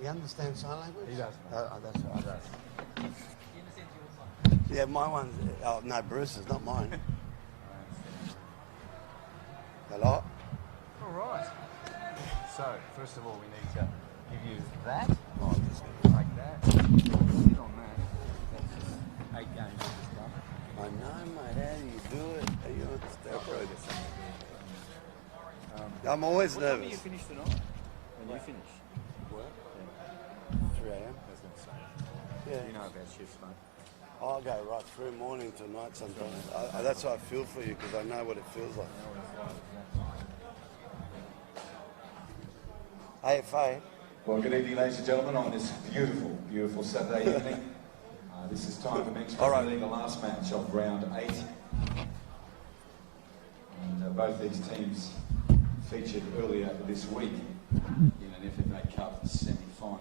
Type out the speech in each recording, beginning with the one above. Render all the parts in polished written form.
He understands sign language? He does. That's right. Yeah, my one's... Oh, no, Bruce's, not mine. Hello? All right. So, first of all, we need to give you that. Oh, just Like that. Sit on that. That's just 8 games of this stuff. I know, mate. How do you do it? Are you on steroids? I'm always What time do nervous. you finish tonight? When you finish? Work? 3 a.m. I was going to say. Yeah. You know about shifts, mate. I'll go right through morning to night sometimes. That's why I feel for you, because I know what it feels like. AFA. Well, good evening, ladies and gentlemen, on this beautiful, beautiful Saturday evening. This is time for men's Premier League, the last match of round 8. And both these teams featured earlier this week in an FFA Cup semi-final.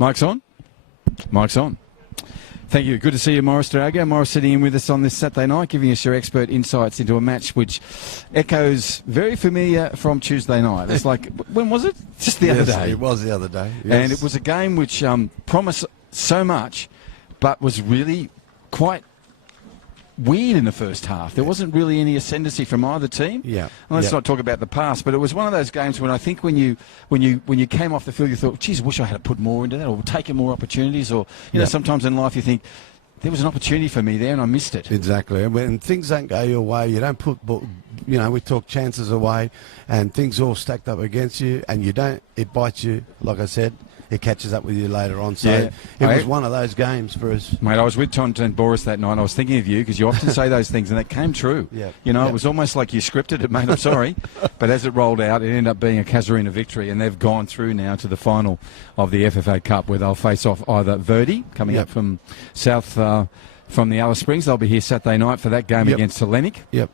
Mike's on. Mike's on. Thank you. Good to see you, Morris Drago. Morris sitting in with us on this Saturday night, giving us your expert insights into a match which echoes very familiar from Tuesday night. It's like, when was it? Just the other day. It was the other day. Yes. And it was a game which promised so much, but was really quite weird in the first half. There wasn't really any ascendancy from either team. Yeah. Well, let's not talk about the past, but it was one of those games when I think when you came off the field, you thought, geez, I wish I had put more into that or taken more opportunities, or you know, sometimes in life you think there was an opportunity for me there and I missed it. Exactly. And when things don't go your way, you don't put, you know, we talk chances away and things all stacked up against you and you don't, it bites you, like I said. It catches up with you later on. So it was one of those games for us. Mate, I was with Tonton and Boris that night. I was thinking of you because you often say those things, and that came true. Yeah. You know, it was almost like you scripted it, mate. I'm sorry. But as it rolled out, it ended up being a Casuarina victory, and they've gone through now to the final of the FFA Cup, where they'll face off either Verdi, coming up from south from the Alice Springs. They'll be here Saturday night for that game against Hellenic. Yep.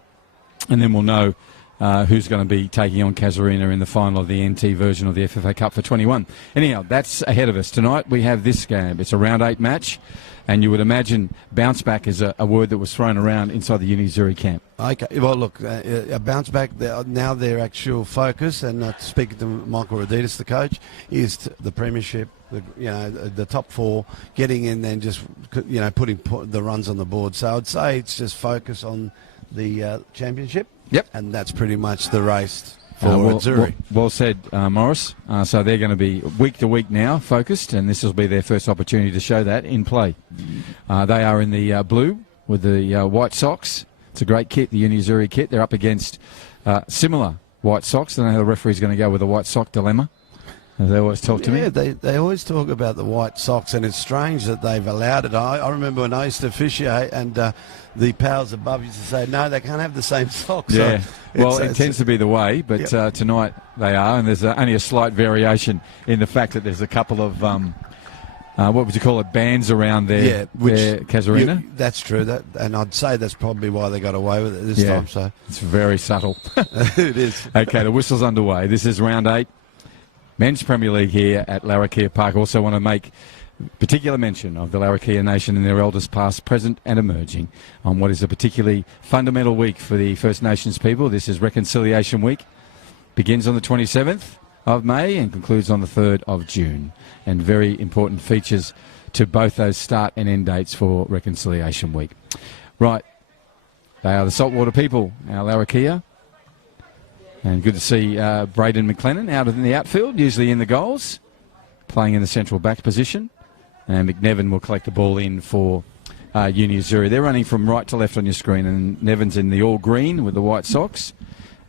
And then we'll know who's going to be taking on Casuarina in the final of the NT version of the FFA Cup for 21. Anyhow, that's ahead of us. Tonight we have this game. It's a round 8 match, and you would imagine bounce back is a word that was thrown around inside the Azzurri camp. Okay, well, look, a bounce back, now their actual focus, and speaking to Michael Roditis, the coach, is the premiership, the top 4, getting in and just, putting the runs on the board. So I'd say it's just focus on the championship. Yep. And that's pretty much the race for well Azzurri. Well said, Morris. So they're going to be week to week now focused, and this will be their first opportunity to show that in play. They are in the blue with the white socks. It's a great kit, the Azzurri kit. They're up against similar white socks. I don't know how the referee's going to go with the white sock dilemma, as they always talk to me. Yeah, they always talk about the white socks, and it's strange that they've allowed it. I remember when I used to officiate, and the powers above used to say, no, they can't have the same socks. Yeah, so well, it tends to be the way, but tonight they are, and there's only a slight variation in the fact that there's a couple of, what would you call it, bands around their Casuarina. That's true, and I'd say that's probably why they got away with it this time. So it's very subtle. It is. Okay, the whistle's underway. This is round 8. Men's Premier League here at Larrakia Park. Also want to make particular mention of the Larrakia Nation and their elders past, present and emerging on what is a particularly fundamental week for the First Nations people. This is Reconciliation Week. Begins on the 27th of May and concludes on the 3rd of June. And very important features to both those start and end dates for Reconciliation Week. Right, they are the Saltwater people, our Larrakia. And good to see Braden McLennan out in the outfield, usually in the goals, playing in the central back position. And McNevin will collect the ball in for Azzurri. They're running from right to left on your screen, and Nevin's in the all green with the white socks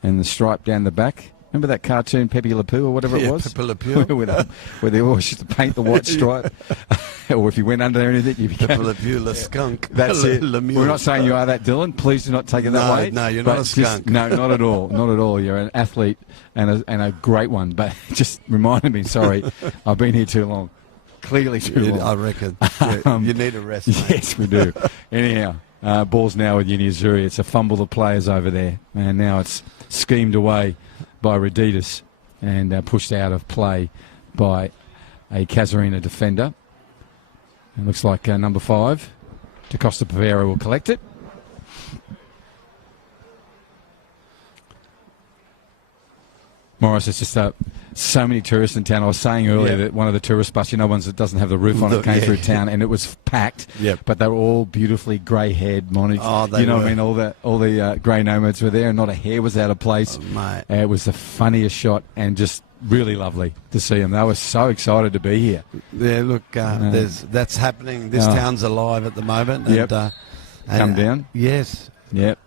and the stripe down the back. Remember that cartoon, Pepe Le Pew, or whatever it was? Pepe Le Pew. where they always used to paint the white stripe. Or if you went under anything, you became... Pepe Le Pew, Le Skunk. That's it. We're not saying you are that, Dylan. Please do not take it that way. No, you're not a skunk. No, not at all. Not at all. You're an athlete and a great one. But just reminded me, sorry, I've been here too long. Clearly too long. I reckon. Yeah, you need a rest, mate. Yes, we do. Anyhow, ball's now with Azzurri. It's a fumble of players over there. And now it's schemed away by Roditis and pushed out of play by a Casuarina defender. It looks like number 5, DaCosta Pavera, will collect it. Morris, it's just so many tourists in town. I was saying earlier that one of the tourist buses, ones that doesn't have the roof on it, came through town, and it was packed. Yep. But they were all beautifully grey-haired monarchs. Oh, they what were. I mean? All the grey nomads were there, and not a hair was out of place. Oh, mate. It was the funniest shot, and just really lovely to see them. They were so excited to be here. Yeah, look, that's happening. This town's alive at the moment. And, Come down. Yes. Yep.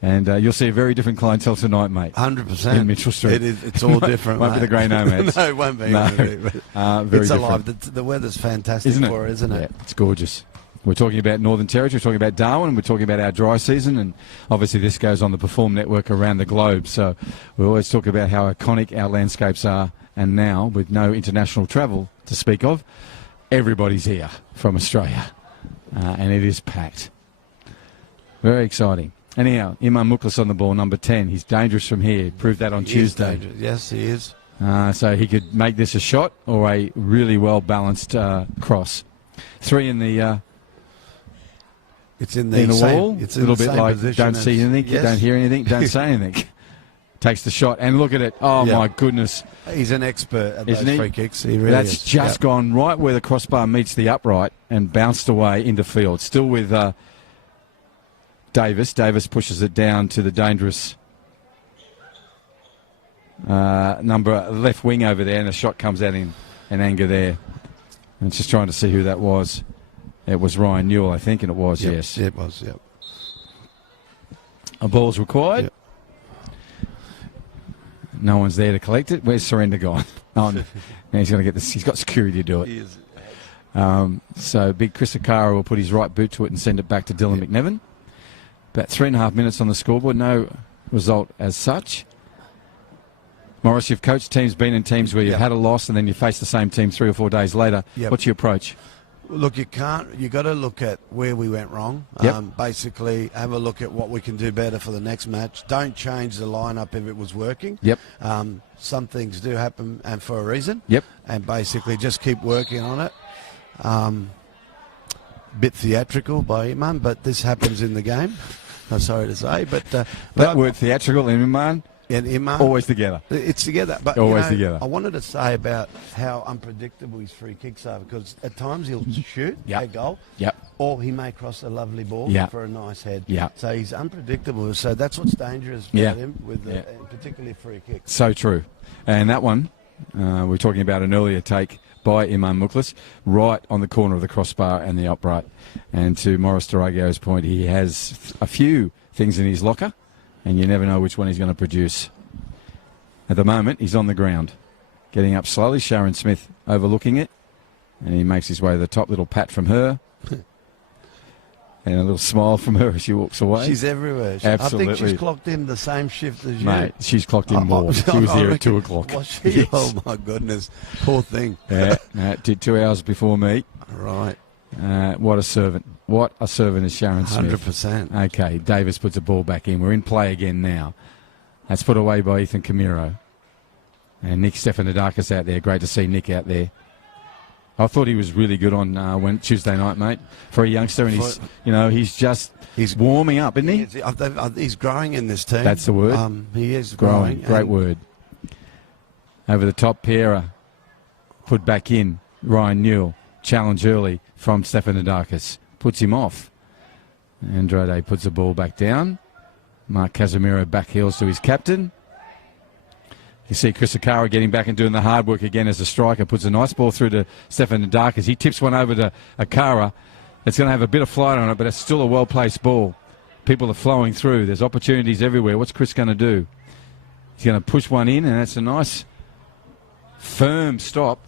And you'll see a very different clientele tonight, mate. 100%. In Mitchell Street. It's all different, Won't be the grey nomads. No, it won't be. No. Very it's different. alive. The weather's fantastic for it, isn't it? Yeah, it's gorgeous. We're talking about Northern Territory, we're talking about Darwin, we're talking about our dry season, and obviously this goes on the Perform Network around the globe. So we always talk about how iconic our landscapes are, and now, with no international travel to speak of, everybody's here from Australia, and it is packed. Very exciting. Anyhow, Iman Muklas on the ball, number 10. He's dangerous from here. Proved that on Tuesday. Yes, he is. So he could make this a shot or a really well-balanced cross. 3 in the... It's in the wall. It's a little bit like don't see anything, yes. don't hear anything, don't say anything. Takes the shot, and look at it. Oh, my goodness. He's an expert at Isn't those he? free kicks. He really That's is. just gone right where the crossbar meets the upright and bounced away into field. Still with Davis. Davis pushes it down to the dangerous number left wing over there, and the shot comes out in anger there. And just trying to see who that was. It was Ryan Newell, I think, and it was, yes. It was, yep. A ball's required. Yep. No one's there to collect it. Where's Surrender gone? Now he's going to get this. He's got security to do it. He is. So big Chris Okara will put his right boot to it and send it back to Dylan McNevin. About 3.5 minutes on the scoreboard. No result as such. Morris, you've coached teams, been in teams where you've had a loss and then you face the same team 3 or 4 days later. Yep. What's your approach? Look, you can't. You got to look at where we went wrong. Yep. Basically, have a look at what we can do better for the next match. Don't change the lineup if it was working. Yep. Some things do happen, and for a reason. Yep. And basically, just keep working on it. Bit theatrical by Iman, but this happens in the game. I'm sorry to say, but that word theatrical and Iman. And Iman, always together. It's together. But always together. I wanted to say about how unpredictable his free kicks are, because at times he'll shoot a goal, or he may cross a lovely ball for a nice head. So he's unpredictable. So that's what's dangerous about him, with particularly free kicks. So true. And that one, we were talking about an earlier take by Iman Muklas, right on the corner of the crossbar and the upright. And to Maurice Durago's point, he has a few things in his locker, and you never know which one he's going to produce. At the moment, he's on the ground, getting up slowly. Sharon Smith overlooking it, and he makes his way to the top. Little pat from her, and a little smile from her as she walks away. She's everywhere. Absolutely. I think she's clocked in the same shift as you. Mate, she's clocked in more. She was there at 2 o'clock. Was she? Yes. Oh, my goodness. Poor thing. Did 2 hours before me. Right. What a servant. What a servant is Sharon Smith. 100%. Okay, Davis puts a ball back in. We're in play again now. That's put away by Ethan Camiro. And Nick Stefanidakis out there. Great to see Nick out there. I thought he was really good on Tuesday night, mate, for a youngster. And he's warming up, isn't he? He's growing in this team. That's the word. He is growing. Great word. Over the top, Piera put back in. Ryan Newell, challenge early from Stefanidakis. Puts him off. Andrade puts the ball back down. Mark Casemiro back heels to his captain. You see Chris Akara getting back and doing the hard work again as a striker. Puts a nice ball through to Stefanidakis. He tips one over to Akara. It's going to have a bit of flight on it, but it's still a well-placed ball. People are flowing through. There's opportunities everywhere. What's Chris going to do? He's going to push one in, and that's a nice, firm stop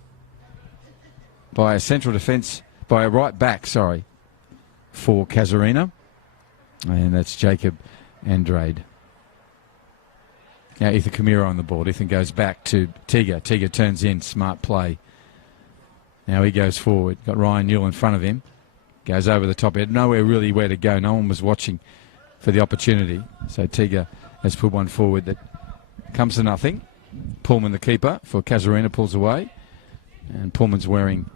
by a central defence, by a right back, for Casuarina. And that's Jacob Andrade. Now Ethan Camiro on the board. Ethan goes back to Tiga. Tiga turns in. Smart play. Now he goes forward. Got Ryan Newell in front of him. Goes over the top. He had nowhere really where to go. No one was watching for the opportunity. So Tiga has put one forward that comes to nothing. Pullman, the keeper for Casuarina, pulls away. And Pullman's wearing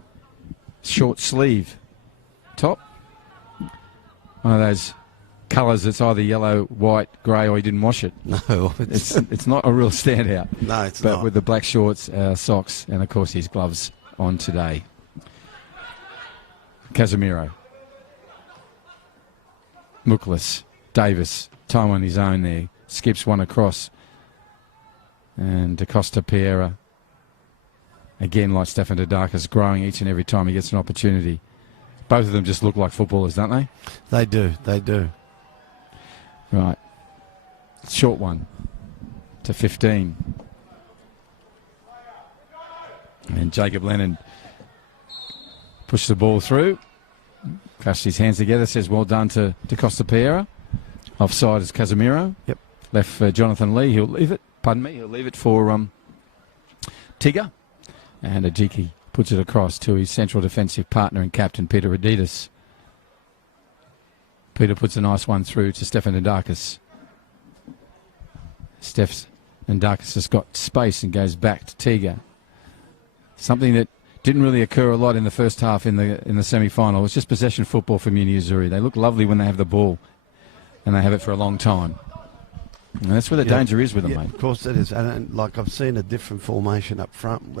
short sleeve top. One of those colours that's either yellow, white, grey, or he didn't wash it. No. It's not a real standout. No, it's not. But with the black shorts, socks, and of course his gloves on today. Casemiro. Muklas. Davis. Time on his own there. Skips one across. And DaCosta Piera. Again, like Stefanidakis, growing each and every time he gets an opportunity. Both of them just look like footballers, don't they? They do. They do. Right. Short one to 15. And Jacob Lennon pushed the ball through. Clashed his hands together. Says well done to DaCosta Piera. Offside is Casemiro. Yep. Left for Jonathan Lee. He'll leave it. Pardon me. He'll leave it for Tiga. And Ajiki puts it across to his central defensive partner and captain, Peter Adidas. Peter puts a nice one through to Stefanidakis. Stefanidakis has got space and goes back to Tiga. Something that didn't really occur a lot in the first half in the semi-final. It's just possession football for Muni Azzurri. They look lovely when they have the ball, and they have it for a long time. And that's where the danger is with them, mate. Of course it is. And like I've seen a different formation up front.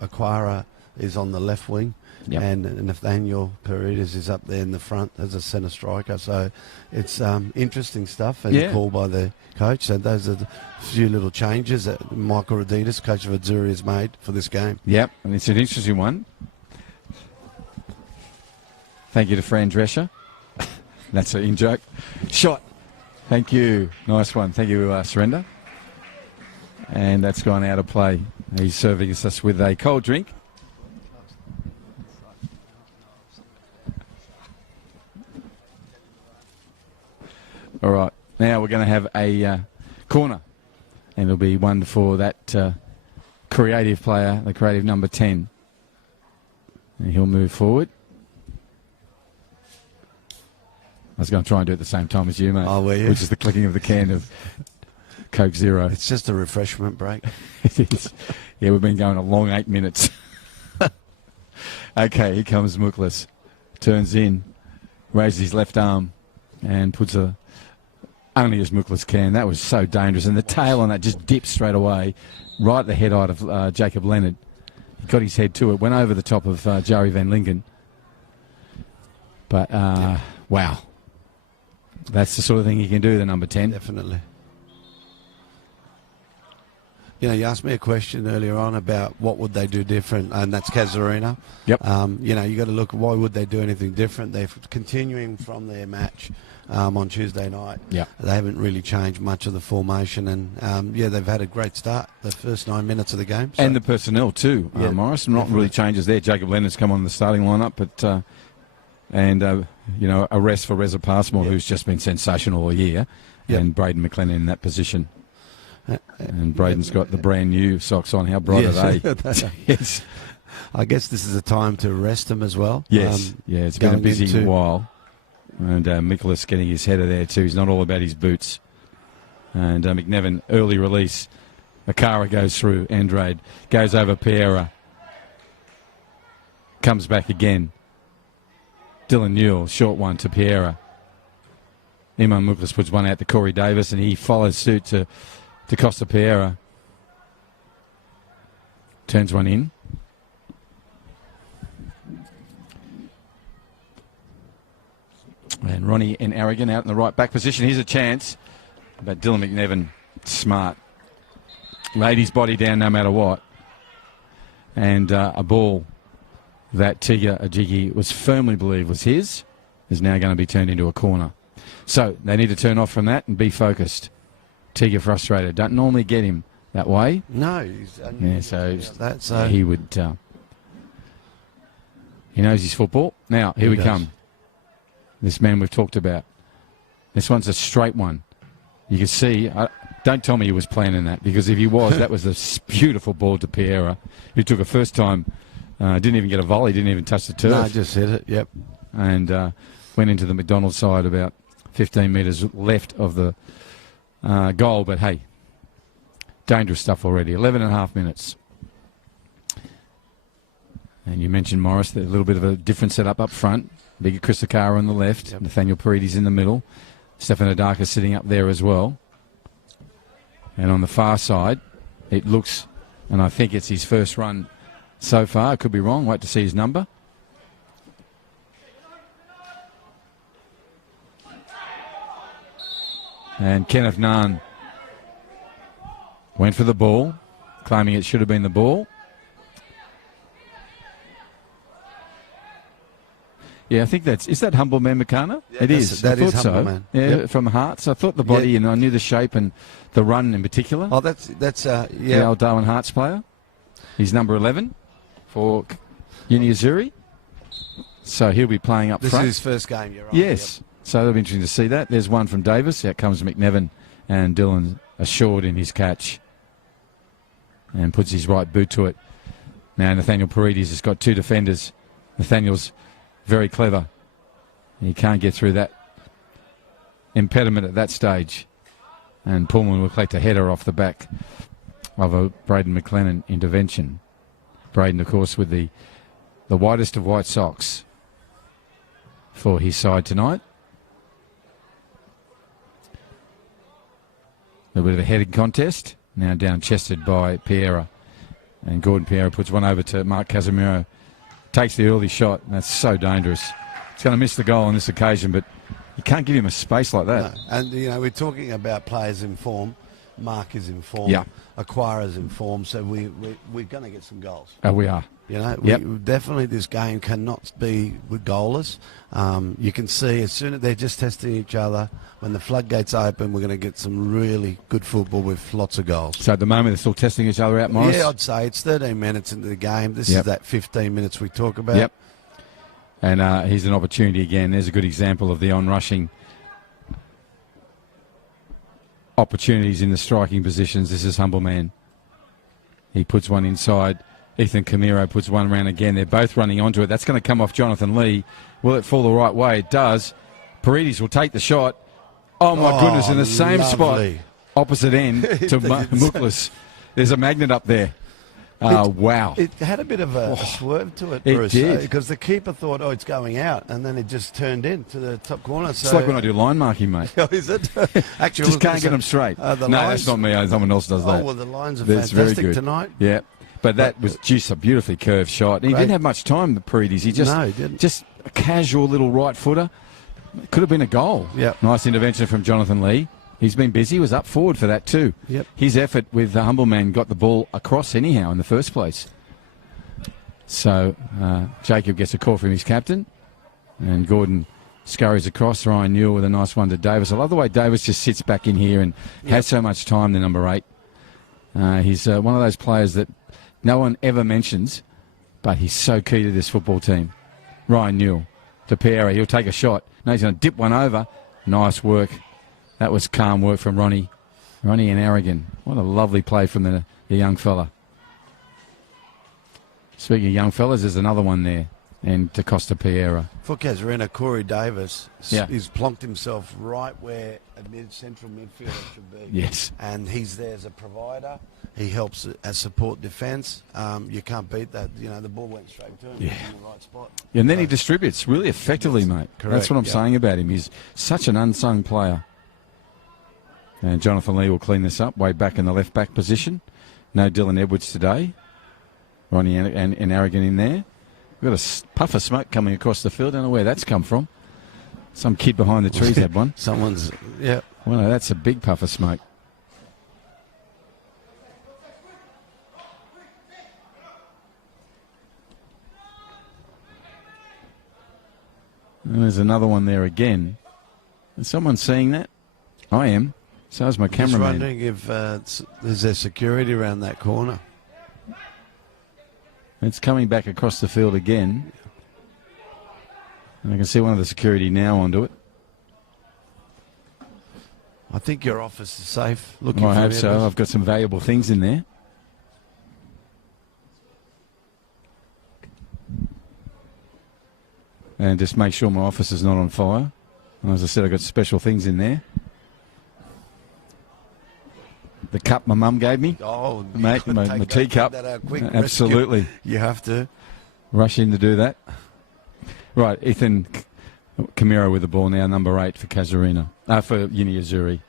Aquara is on the left wing, and Nathaniel Paredes is up there in the front as a centre striker. So it's interesting stuff, and called by the coach. And those are the few little changes that Michael Radidas, coach of Azzurri, has made for this game. Yep, and it's an interesting one. Thank you to Fran Drescher. That's an in-joke. Shot. Thank you. Nice one. Thank you, Surrender. And that's gone out of play. He's serving us with a cold drink. All right. Now we're going to have a corner. And it'll be one for that creative player, the creative number 10. And he'll move forward. I was going to try and do it at the same time as you, mate. Oh, were you? Which is the clicking of the can of Coke Zero. It's just a refreshment break. It is. Yeah, we've been going a long 8 minutes. Okay, here comes Muklas. Turns in, raises his left arm, and puts a... Only as Muklas can. That was so dangerous. And the tail on that just dipped straight away, right at the head height of Jacob Leonard. He got his head to it, went over the top of Joey van Lingen. But, wow. That's the sort of thing he can do, the number 10. Definitely. You know, you asked me a question earlier on about what would they do different, and that's Casuarina. Yep. You know, you got to look, why would they do anything different? They're continuing from their match on Tuesday night. Yeah. They haven't really changed much of the formation, and yeah, they've had a great start the first 9 minutes of the game. So. And the personnel too, Yeah, Morris. Not really changes there. Jacob Leonard's come on the starting lineup, but you know, a rest for Reza Passmore, who's just been sensational all year, and Braden McLennan in that position. And Braden's got the brand new socks on. How bright are they? Yes. I guess this is a time to rest them as well. Yes. Yeah, it's been a busy while. And Nicholas getting his header there too. He's not all about his boots. And McNevin, early release. Akara goes through. Andrade goes over Pereira. Comes back again. Dylan Newell, short one to Pereira. Iman Muklas puts one out to Corey Davis, and he follows suit to Costa Pereira. Turns one in. And Ronnie and Aragon out in the right back position. Here's a chance. But Dylan McNevin, smart. Laid his body down no matter what. And a ball that Tiga Ajigi was firmly believed was his is now going to be turned into a corner. So they need to turn off from that and be focused. Tiga frustrated. Don't normally get him that way. No. He would... he knows his football. Now, here we come. This man we've talked about. This one's a straight one. You can see... don't tell me he was planning that, because if he was, that was a beautiful ball to Pereira, who took a first time... didn't even get a volley, didn't even touch the turf. No, just hit it, yep. And went into the McDonald's side about 15 metres left of the goal. But, hey, dangerous stuff already. 11 and a half minutes. And you mentioned, Morris, that a little bit of a different setup up front. Bigger Chris Akara on the left. Yep. Nathaniel Paredes in the middle. Stefan Adaka sitting up there as well. And on the far side, it looks, and I think it's his first run so far. I could be wrong. Wait to see his number. And Kenneth Nunn went for the ball, claiming it should have been the ball. Yeah, I think is that Humble Man Makana? Yeah, it is. That is Humble so. Man. Yeah, yep. From Hearts. I thought the body, and I knew the shape and the run in particular. Oh, that's The old Darwin Hearts player. He's number 11 for Uni Azzurri. So he'll be playing up front. This is his first game, you're right. Yes. Yep. So it'll be interesting to see that. There's one from Davis. Out comes McNevin, and Dylan assured in his catch and puts his right boot to it. Now Nathaniel Paredes has got two defenders. Nathaniel's very clever. He can't get through that impediment at that stage. And Pullman will collect a header off the back of a Braden McLennan intervention. Braden, of course, with the whitest of white socks for his side tonight. A bit of a headed contest. Now down-chested by Pereira. And Gordon Pereira puts one over to Mark Casemiro. Takes the early shot. That's so dangerous. He's going to miss the goal on this occasion, but you can't give him a space like that. No. And, you know, we're talking about players in form. Mark is in form. Yeah. Acquirer's in form. So we're going to get some goals. Oh, we are. You know, Yep. Definitely this game cannot be with goalless. You can see as soon as they're just testing each other, when the floodgates open, we're going to get some really good football with lots of goals. So at the moment they're still testing each other out, Morris? Yeah, I'd say it's 13 minutes into the game. This Yep. is that 15 minutes we talk about. Yep. And here's an opportunity again. There's a good example of the on-rushing opportunities in the striking positions. This is Humble Man. He puts one inside. Ethan Camiro puts one around again. They're both running onto it. That's going to come off Jonathan Lee. Will it fall the right way? It does. Paredes will take the shot. Oh, my goodness, in the same lovely. spot, opposite end to Muklas. There's a magnet up there. Wow. It had a bit of a swerve to it, It Bruce, did. because the keeper thought, it's going out, and then it just turned in to the top corner. It's like when I do line marking, mate. Oh, is it? Actually, Just can't get them straight. No, that's not me. Someone else does that. Oh, well, the lines are That's very fantastic good tonight. Yeah. But that was just a beautifully curved shot. And he didn't have much time, the Paredes. He didn't. Just a casual little right footer. Could have been a goal. Yep. Nice intervention from Jonathan Lee. He's been busy. He was up forward for that too. Yep. His effort with the humble man got the ball across anyhow in the first place. So Jacob gets a call from his captain, and Gordon scurries across. Ryan Newell with a nice one to Davis. I love the way Davis just sits back in here and has so much time, the number 8. He's one of those players that no one ever mentions, but he's so key to this football team. Ryan Newell to Piera. He'll take a shot. No, he's going to dip one over. Nice work. That was calm work from Ronnie and Aragon. What a lovely play from the young fella. Speaking of young fellas, there's another one there. And to Costa Piera. For Casuarina, Corey Davis, Yeah. he's plonked himself right where a central midfielder should be. Yes. And he's there as a provider. He helps as support defence. You can't beat that. You know, the ball went straight to him in the right spot. And then he distributes really effectively, mate. Correct, That's what I'm saying about him. He's such an unsung player. And Jonathan Lee will clean this up way back in the left-back position. No Dylan Edwards today. Ronnie and Aragon in there. We've got a puff of smoke coming across the field. Don't know where that's come from. Some kid behind the trees had one. Someone's, yeah. Well, no, that's a big puff of smoke. And there's another one there again. Is someone seeing that? I am. So is my Just cameraman. wondering if there's a security around that corner. It's coming back across the field again. And I can see one of the security now onto it. I think your office is safe. Looking I for hope so. I've got some valuable things in there. And just make sure my office is not on fire. And as I said, I've got special things in there. The cup my mum gave me. Oh, Mate, my teacup. Absolutely. You have to. Rush in to do that. Right, Ethan Camero with the ball now, number 8 for Casuarina. For Uni Azzurri.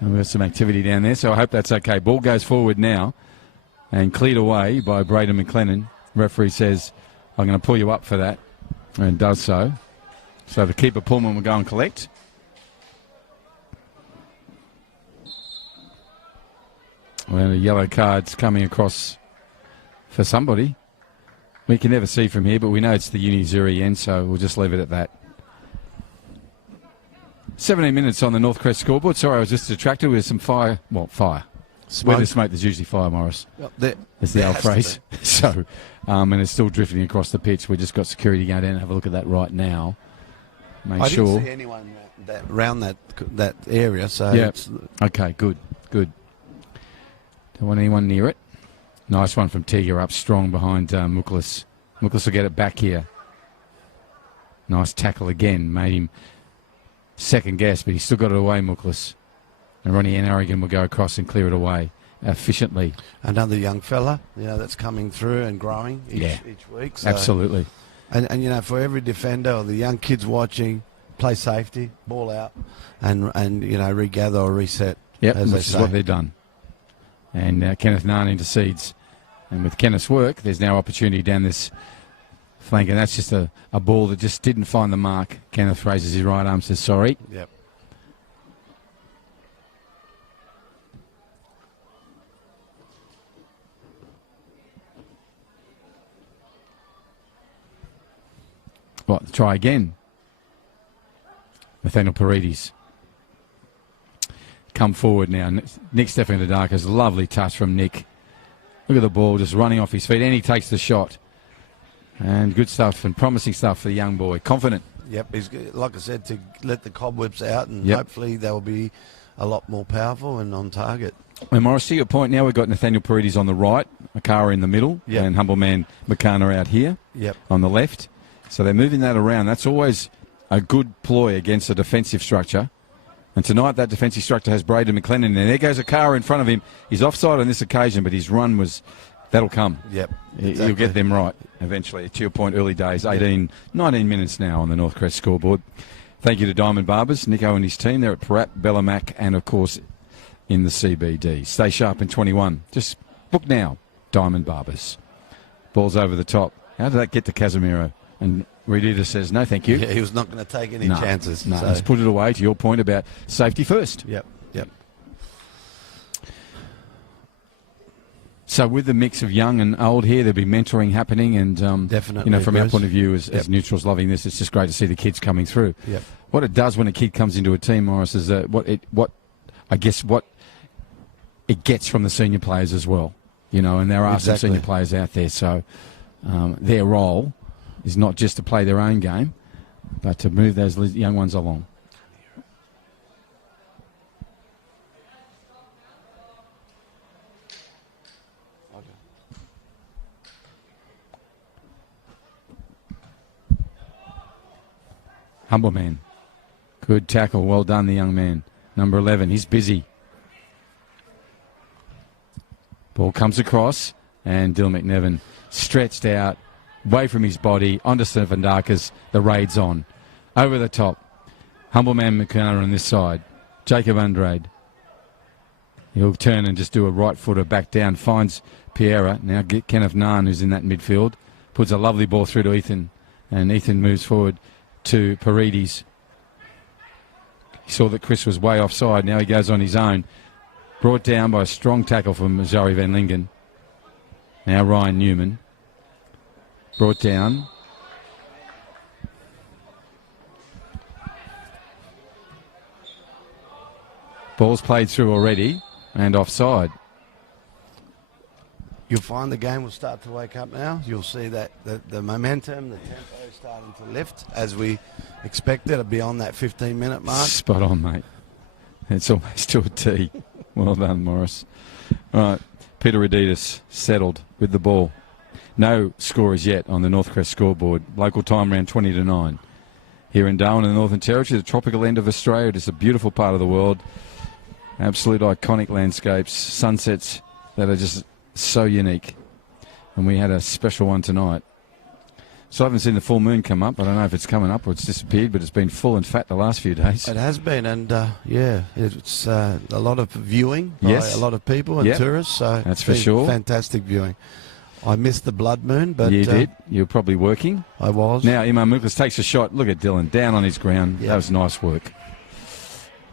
And we've got some activity down there, so I hope that's okay. Ball goes forward now and cleared away by Braden McLennan. Referee says, I'm going to pull you up for that, and does so. So the keeper Pullman will go and collect. Well, a yellow card's coming across for somebody. We can never see from here, but we know it's the Uni Azzurri end, so we'll just leave it at that. 17 minutes on the North Crest scoreboard. Sorry, I was just distracted with some fire. Well, fire. Smoke. Where there's smoke, there's usually fire, Morris. It's the old phrase. So, and it's still drifting across the pitch. We've just got security going down and have a look at that right now. I didn't see anyone around that area, so yeah. Okay, good. Don't want anyone near it. Nice one from Tiga up strong behind Muklas. Muklas will get it back here. Nice tackle again. Made him second guess, but he still got it away, Muklas. And Ronnie and Aragon will go across and clear it away efficiently. Another young fella, that's coming through and growing each week. So. Absolutely. And for every defender or the young kids watching, play safety, ball out, and regather or reset. Yep, as which is what they've done. And Kenneth Nane intercedes. And with Kenneth's work, there's now opportunity down this flank. And that's just a ball that just didn't find the mark. Kenneth raises his right arm, says sorry. Yep. What? Try again. Nathaniel Paredes. Come forward now. Nick Stefanidakis, lovely touch from Nick. Look at the ball just running off his feet, and he takes the shot. And good stuff and promising stuff for the young boy. Confident. Yep, he's like I said, to let the cobwebs out, and hopefully they'll be a lot more powerful and on target. And Morris, to your point now, we've got Nathaniel Paredes on the right, Makara in the middle, and humble man McCarner out here on the left. So they're moving that around. That's always a good ploy against a defensive structure. And tonight that defensive structure has Braden McLennan. And there goes a car in front of him. He's offside on this occasion, but his run was... That'll come. Yep. Exactly. He'll get them right eventually. To your point, early days, 19 minutes now on the Northcrest scoreboard. Thank you to Diamond Barbers, Nico and his team. They're at Parat, Bellamac, and, of course, in the CBD. Stay sharp in 21. Just book now, Diamond Barbers. Ball's over the top. How did that get to Casemiro? And Redita says, no, thank you. Yeah, he was not going to take any chances. No, so. let's put it away to your point about safety first. Yep. So with the mix of young and old here, there'll be mentoring happening, and definitely, from our point of view as neutrals loving this, it's just great to see the kids coming through. Yep. What it does when a kid comes into a team, Morris, is what it gets from the senior players as well. And there are some senior players out there, so their role is not just to play their own game, but to move those young ones along. Humble man. Good tackle. Well done, the young man. Number 11. He's busy. Ball comes across, and Dill McNevin stretched out, away from his body, onto Stefandakis. The raid's on. Over the top. Humble man McKenna on this side. Jacob Andrade. He'll turn and just do a right footer back down. Finds Piera. Now get Kenneth Nahn, who's in that midfield. Puts a lovely ball through to Ethan. And Ethan moves forward to Paredes. He saw that Chris was way offside. Now he goes on his own. Brought down by a strong tackle from Azzurri van Lingen. Now Ryan Newman. Brought down. Ball's played through already and offside. You'll find the game will start to wake up now. You'll see that the momentum, the tempo is starting to lift as we expected. It'll be on that 15-minute mark. Spot on, mate. It's almost to a T. Well done, Morris. All right, Peter Adidas settled with the ball. No scorers yet on the Northcrest scoreboard. Local time around 20 to 9. Here in Darwin in the Northern Territory, the tropical end of Australia. It is a beautiful part of the world. Absolute iconic landscapes, sunsets that are just so unique. And we had a special one tonight. So I haven't seen the full moon come up. I don't know if it's coming up or it's disappeared, but it's been full and fat the last few days. It has been, and it's a lot of viewing by a lot of people and tourists. So that's for sure. Fantastic viewing. I missed the blood moon, but you did. You were probably working. I was. Now Iman Muklas takes a shot. Look at Dylan down on his ground. Yep. That was nice work.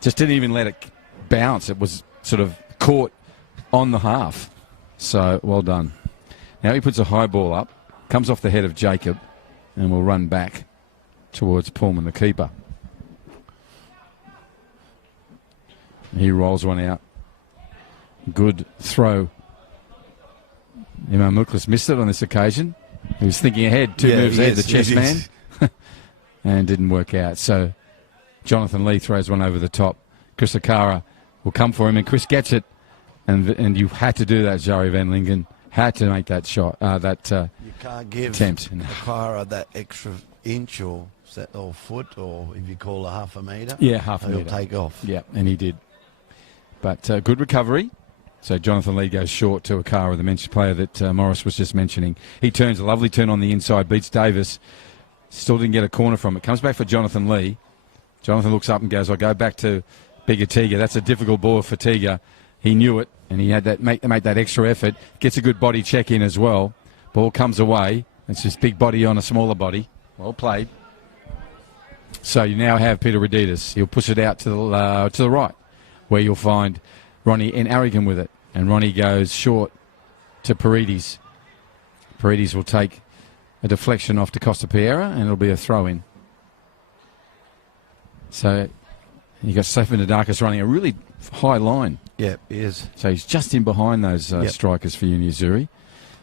Just didn't even let it bounce. It was sort of caught on the half. So well done. Now he puts a high ball up, comes off the head of Jacob, and will run back towards Pullman, the keeper. He rolls one out. Good throw. Iman Muklas missed it on this occasion. He was thinking ahead, two moves ahead, the chess man, and didn't work out. So Jonathan Lee throws one over the top. Chris Akara will come for him, and Chris gets it. And you had to do that, Azzurri van Lingen. Had to make that shot. You can't give attempt. Akara that extra inch or foot, or if you call a half a metre. Yeah, half a metre. He'll take off. Yeah, and he did. But good recovery. So Jonathan Lee goes short to Akara, the mentioned player that Morris was just mentioning. He turns a lovely turn on the inside, beats Davis. Still didn't get a corner from it. Comes back for Jonathan Lee. Jonathan looks up and goes, I'll go back to Bigger Tiga. That's a difficult ball for Tiga. He knew it, and he had that make that extra effort. Gets a good body check in as well. Ball comes away. It's just big body on a smaller body. Well played. So you now have Peter Reditas. He'll push it out to the right, where you'll find Ronnie and Arrigan with it. And Ronnie goes short to Paredes. Paredes will take a deflection off to Costa Piera, and it'll be a throw-in. So you got Stefan Nadakis running a really high line. Yeah, he is. So he's just in behind those strikers for Uni Azzurri.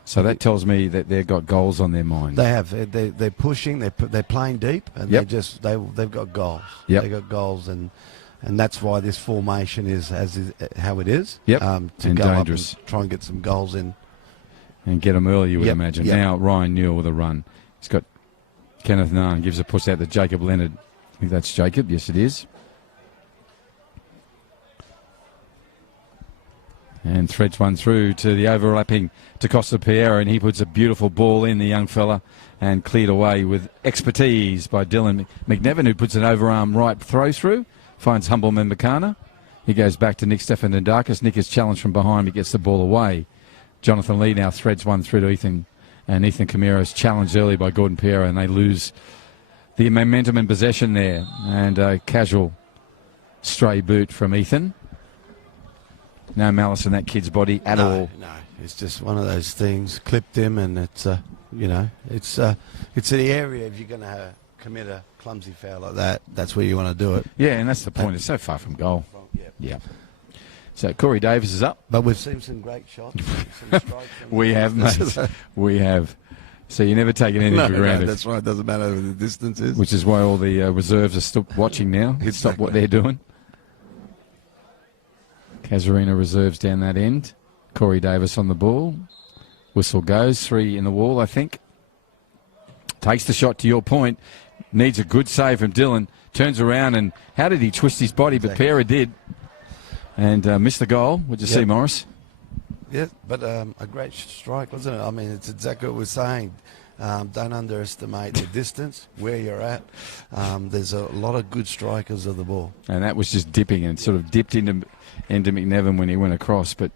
So that tells me that they've got goals on their mind. They have. They're pushing. They're playing deep, and they've got goals. Yep. They've got goals, and that's why this formation is how it is. Yep. To and go dangerous. up and try and get some goals in. And get them early, you would imagine. Yep. Now Ryan Newell with a run. He's got Kenneth Nunn gives a push out to Jacob Leonard. I think that's Jacob. Yes, it is. And threads one through to the overlapping to Costa Piera, and he puts a beautiful ball in, the young fella, and cleared away with expertise by Dylan McNevin, who puts an overarm right throw through, finds Humbleman McCarna. He goes back to Nick Stefanidakis. Nick is challenged from behind, but gets the ball away. Jonathan Lee now threads one through to Ethan, and Ethan Camero is challenged early by Gordon Piera, and they lose the momentum and possession there. And a casual stray boot from Ethan. No malice in that kid's body at all. No, it's just one of those things. Clipped him, and it's it's the area if you're going to commit a clumsy foul like that. That's where you want to do it. Yeah, and that's the point. It's so far from goal. Yeah. So Corey Davis is up. But we've seen some great shots. Some strikes We have, mate. We have. So you never take anything for granted. No, that's right. It doesn't matter what the distance is. Which is why all the reserves are still watching now. Exactly. Stop what they're doing. Casuarina reserves down that end. Corey Davis on the ball. Whistle goes. 3 in the wall, I think. Takes the shot, to your point. Needs a good save from Dylan. Turns around, and how did he twist his body? But Piera did. And missed the goal. What'd you see, Morris? Yeah, but a great strike, wasn't it? I mean, it's exactly what we're saying. Don't underestimate the distance, where you're at. There's a lot of good strikers of the ball. And that was just dipping, and sort of dipped into McNevin when he went across. But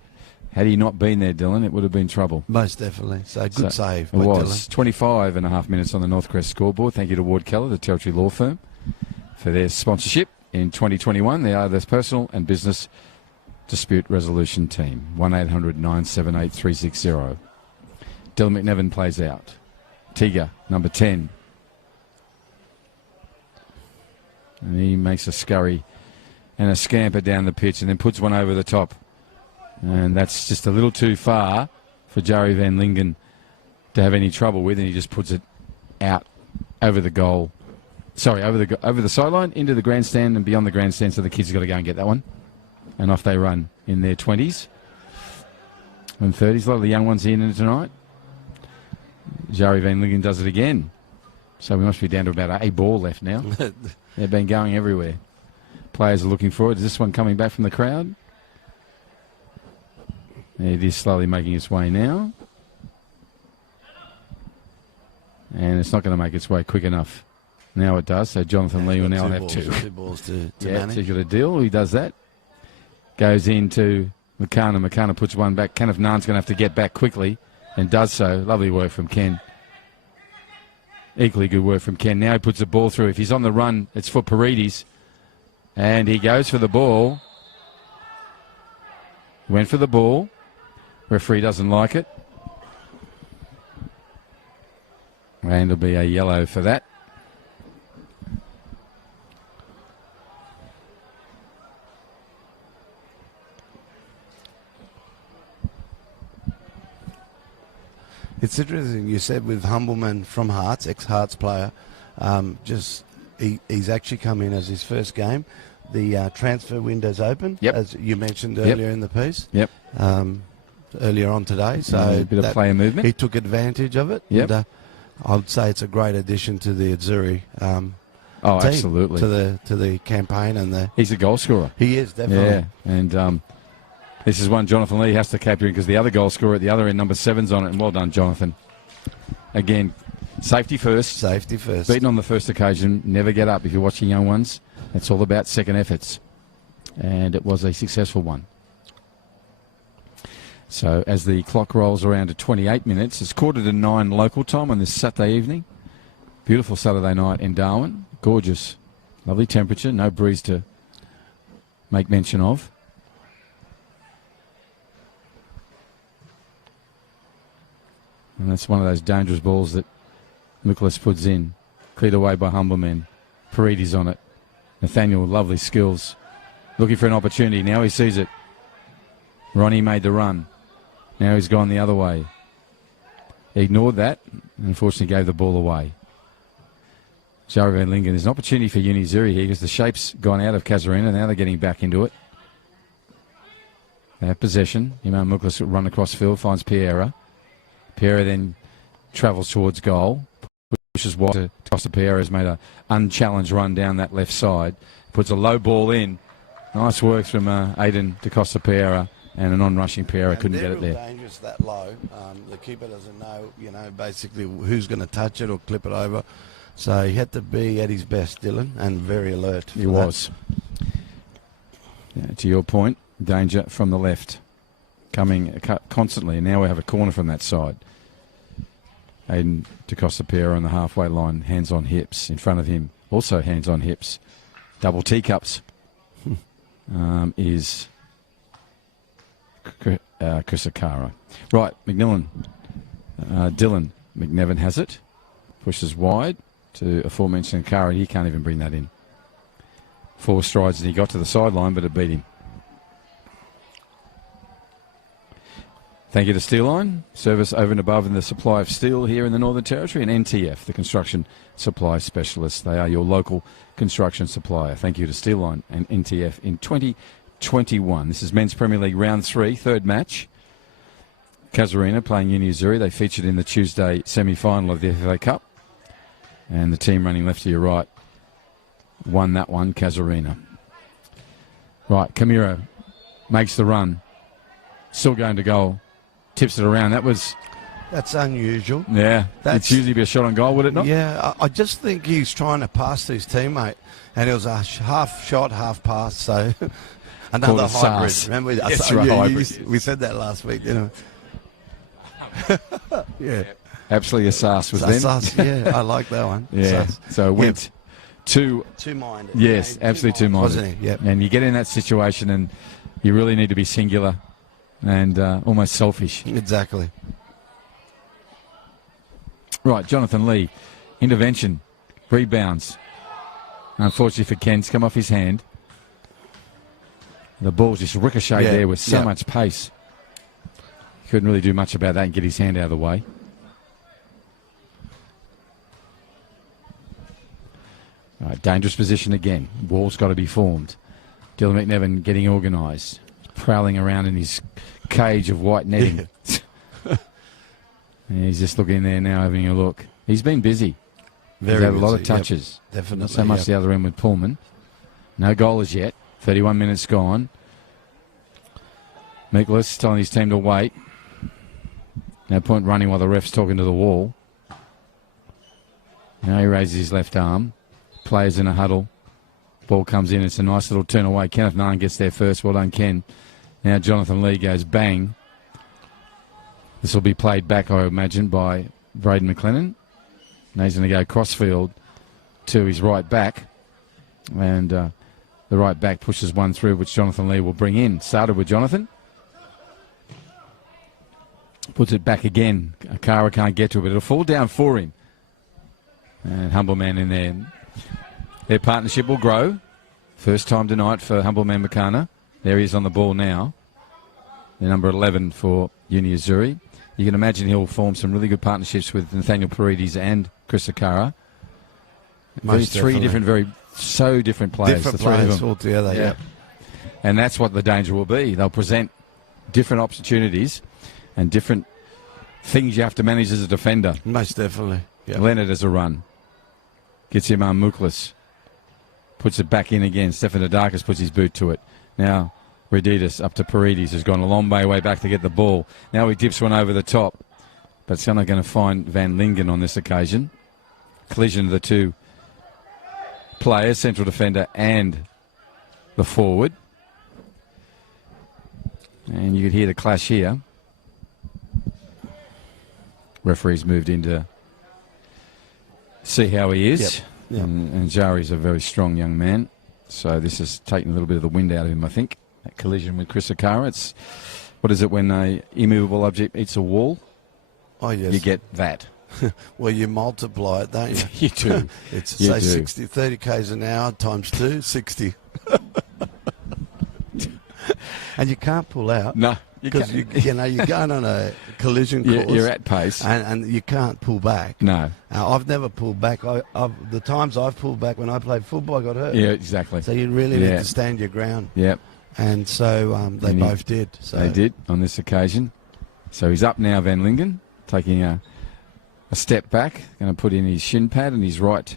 had he not been there, Dylan, it would have been trouble. Most definitely. So good save by It Dylan. was. 25 and a half minutes on the Northcrest scoreboard. Thank you to Ward Keller, the Territory Law Firm, for their sponsorship in 2021. They are the personal and business dispute resolution team. 1-800-978-360. Dylan McNevin plays out. Tiga, number 10. And he makes a scurry and a scamper down the pitch and then puts one over the top. And that's just a little too far for Joey Van Lingen to have any trouble with, and he just puts it out over the goal. Sorry, over the sideline, into the grandstand and beyond the grandstand, so the kids have got to go and get that one. And off they run in their 20s and 30s. A lot of the young ones in tonight. Joey Van Lingen does it again. So we must be down to about a ball left now. They've been going everywhere. Players are looking for it. Is this one coming back from the crowd? It is slowly making its way now. And it's not going to make its way quick enough. Now it does. So Jonathan Lee will now have two. Two balls to Yeah, manage. so he's got a deal. He does that. Goes into McCarna. McCarna puts one back. Kenneth Nunn's going to have to get back quickly and does so. Lovely work from Ken. Equally good work from Ken. Now he puts the ball through. If he's on the run, it's for Paredes. And he goes for the ball. Went for the ball. Referee doesn't like it. And it'll be a yellow for that. It's interesting you said with Humbleman from Hearts, ex-Hearts player, he's actually come in as his first game. The transfer window's open, as you mentioned earlier in the piece. Earlier on today. So a bit of player movement. He took advantage of it. Yep. And, I would say it's a great addition to the Azzurri team, absolutely. To the campaign and he's a goal scorer. He is, definitely. Yeah, and this is one Jonathan Lee has to capture because the other goal scorer at the other end, number 7's on it, and well done, Jonathan. Again, safety first. Safety first. Beaten on the first occasion, never get up. If you're watching young ones, it's all about second efforts. And it was a successful one. So as the clock rolls around to 28 minutes, it's 8:45 local time on this Saturday evening. Beautiful Saturday night in Darwin. Gorgeous. Lovely temperature, no breeze to make mention of. And that's one of those dangerous balls that Nicholas puts in. Cleared away by Humbleman. Paredes on it. Nathaniel, lovely skills. Looking for an opportunity. Now he sees it. Ronnie made the run. Now he's gone the other way. He ignored that and unfortunately gave the ball away. Joey Van Lingen, there's an opportunity for Azzurri here because the shape's gone out of Casuarina. Now they're getting back into it. They have possession. Imam Muklas will run across field, finds Piera. Piera then travels towards goal. pushes wide to Costa Pierre, has made an unchallenged run down that left side. Puts a low ball in. Nice work from Aiden to Costa Pierre, and an on-rushing Pierre couldn't get it there. Dangerous that low. The keeper doesn't know, basically who's going to touch it or clip it over. So he had to be at his best, Dylan, and very alert. He was. Yeah, to your point, danger from the left, coming constantly. And now we have a corner from that side. Aiden to Costa Pierre on the halfway line, hands on hips. In front of him, also hands on hips. Double teacups is Casuarina. Right, Dylan McNevin has it. Pushes wide to aforementioned Cara. He can't even bring that in. 4 strides and he got to the sideline, but it beat him. Thank you to Steel Line, service over and above in the supply of steel here in the Northern Territory, and NTF, the construction supply specialists. They are your local construction supplier. Thank you to Steel Line and NTF in 2021. This is Men's Premier League Round 3, third match. Casuarina playing Uni Azzurri. They featured in the Tuesday semi-final of the FA Cup. And the team running left to your right won that one, Casuarina. Right, Camiro makes the run. Still going to goal. Tips it around. That's unusual. Yeah, it's usually be a shot on goal, would it not? Yeah, I just think he's trying to pass to his teammate, and it was a half shot, half pass, so another hybrid. Remember? Yes, hybrid. We said that last week, didn't we? Yeah. Absolutely a sass was then. Yeah, I like that one. Yeah, so it went two-minded. Yes, absolutely two-minded. Wasn't he? Yep. And you get in that situation and you really need to be singular and almost selfish. Exactly. Right, Jonathan Lee, intervention, rebounds. Unfortunately for Ken's come off his hand. The ball just ricocheted there with so much pace. Couldn't really do much about that and get his hand out of the way. Right, dangerous position again. Wall's got to be formed. Dylan McNevin getting organised, prowling around in his cage of white netting. And he's just looking there now, having a look. He's been busy. He's had a lot of touches. Yep, definitely. Not so much the other end with Pullman. No goal as yet. 31 minutes gone. Miklas telling his team to wait. No point running while the ref's talking to the wall. Now he raises his left arm. Players in a huddle. Ball comes in. It's a nice little turn away. Kenneth Nine gets there first. Well done, Ken. Now Jonathan Lee goes bang. This will be played back, I imagine, by Braden McLennan. Now he's going to go crossfield to his right back. And the right back pushes one through, which Jonathan Lee will bring in. Started with Jonathan. Puts it back again. Cara can't get to it, but it'll fall down for him. And Humble Man in there. Their partnership will grow. First time tonight for Humble Man Makana. There he is on the ball now. The number 11 for Uni Azzurri. You can imagine he'll form some really good partnerships with Nathaniel Paredes and Chris Akara. Three different players. Different players altogether, yeah. And that's what the danger will be. They'll present different opportunities and different things you have to manage as a defender. Most definitely. Yep. Leonard has a run. Gets him on Muklas. Puts it back in again. Stefan Dodakis puts his boot to it. Now Reditas up to Paredes, who's gone a long way back to get the ball. Now he dips one over the top. But it's not going to find Van Lingen on this occasion. Collision of the two players, central defender and the forward. And you could hear the clash here. Referee's moved in to see how he is. Yep. And Jari's a very strong young man. So this has taken a little bit of the wind out of him, I think. That collision with Chris Akara. It's, what is it when an immovable object eats a wall? Oh, yes. You get that. Well, you multiply it, don't you? You do. It's, you say, do. 60, 30 k's an hour times 2, 60. And you can't pull out. No. Because you're going on a collision course. You're at pace. And you can't pull back. No. I've never pulled back. The times I've pulled back when I played football, I got hurt. Yeah, exactly. So you really need to stand your ground. Yep. And so they both did. So. They did on this occasion. So he's up now, Van Lingen, taking a a step back. Going to put in his shin pad and his right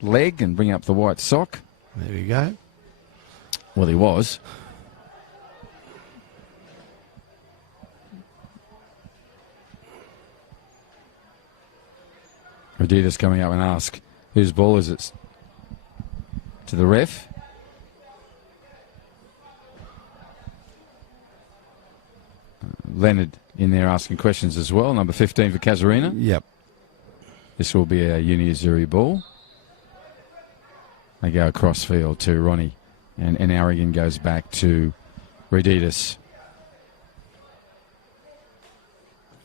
leg and bring up the white sock. There we go. Well, he was. Adidas coming up and ask, whose ball is it? To the ref. Leonard in there asking questions as well. Number 15 for Casuarina. Yep. This will be a Uni Azzurri ball. They go across field to Ronnie. And Aragon goes back to Adidas.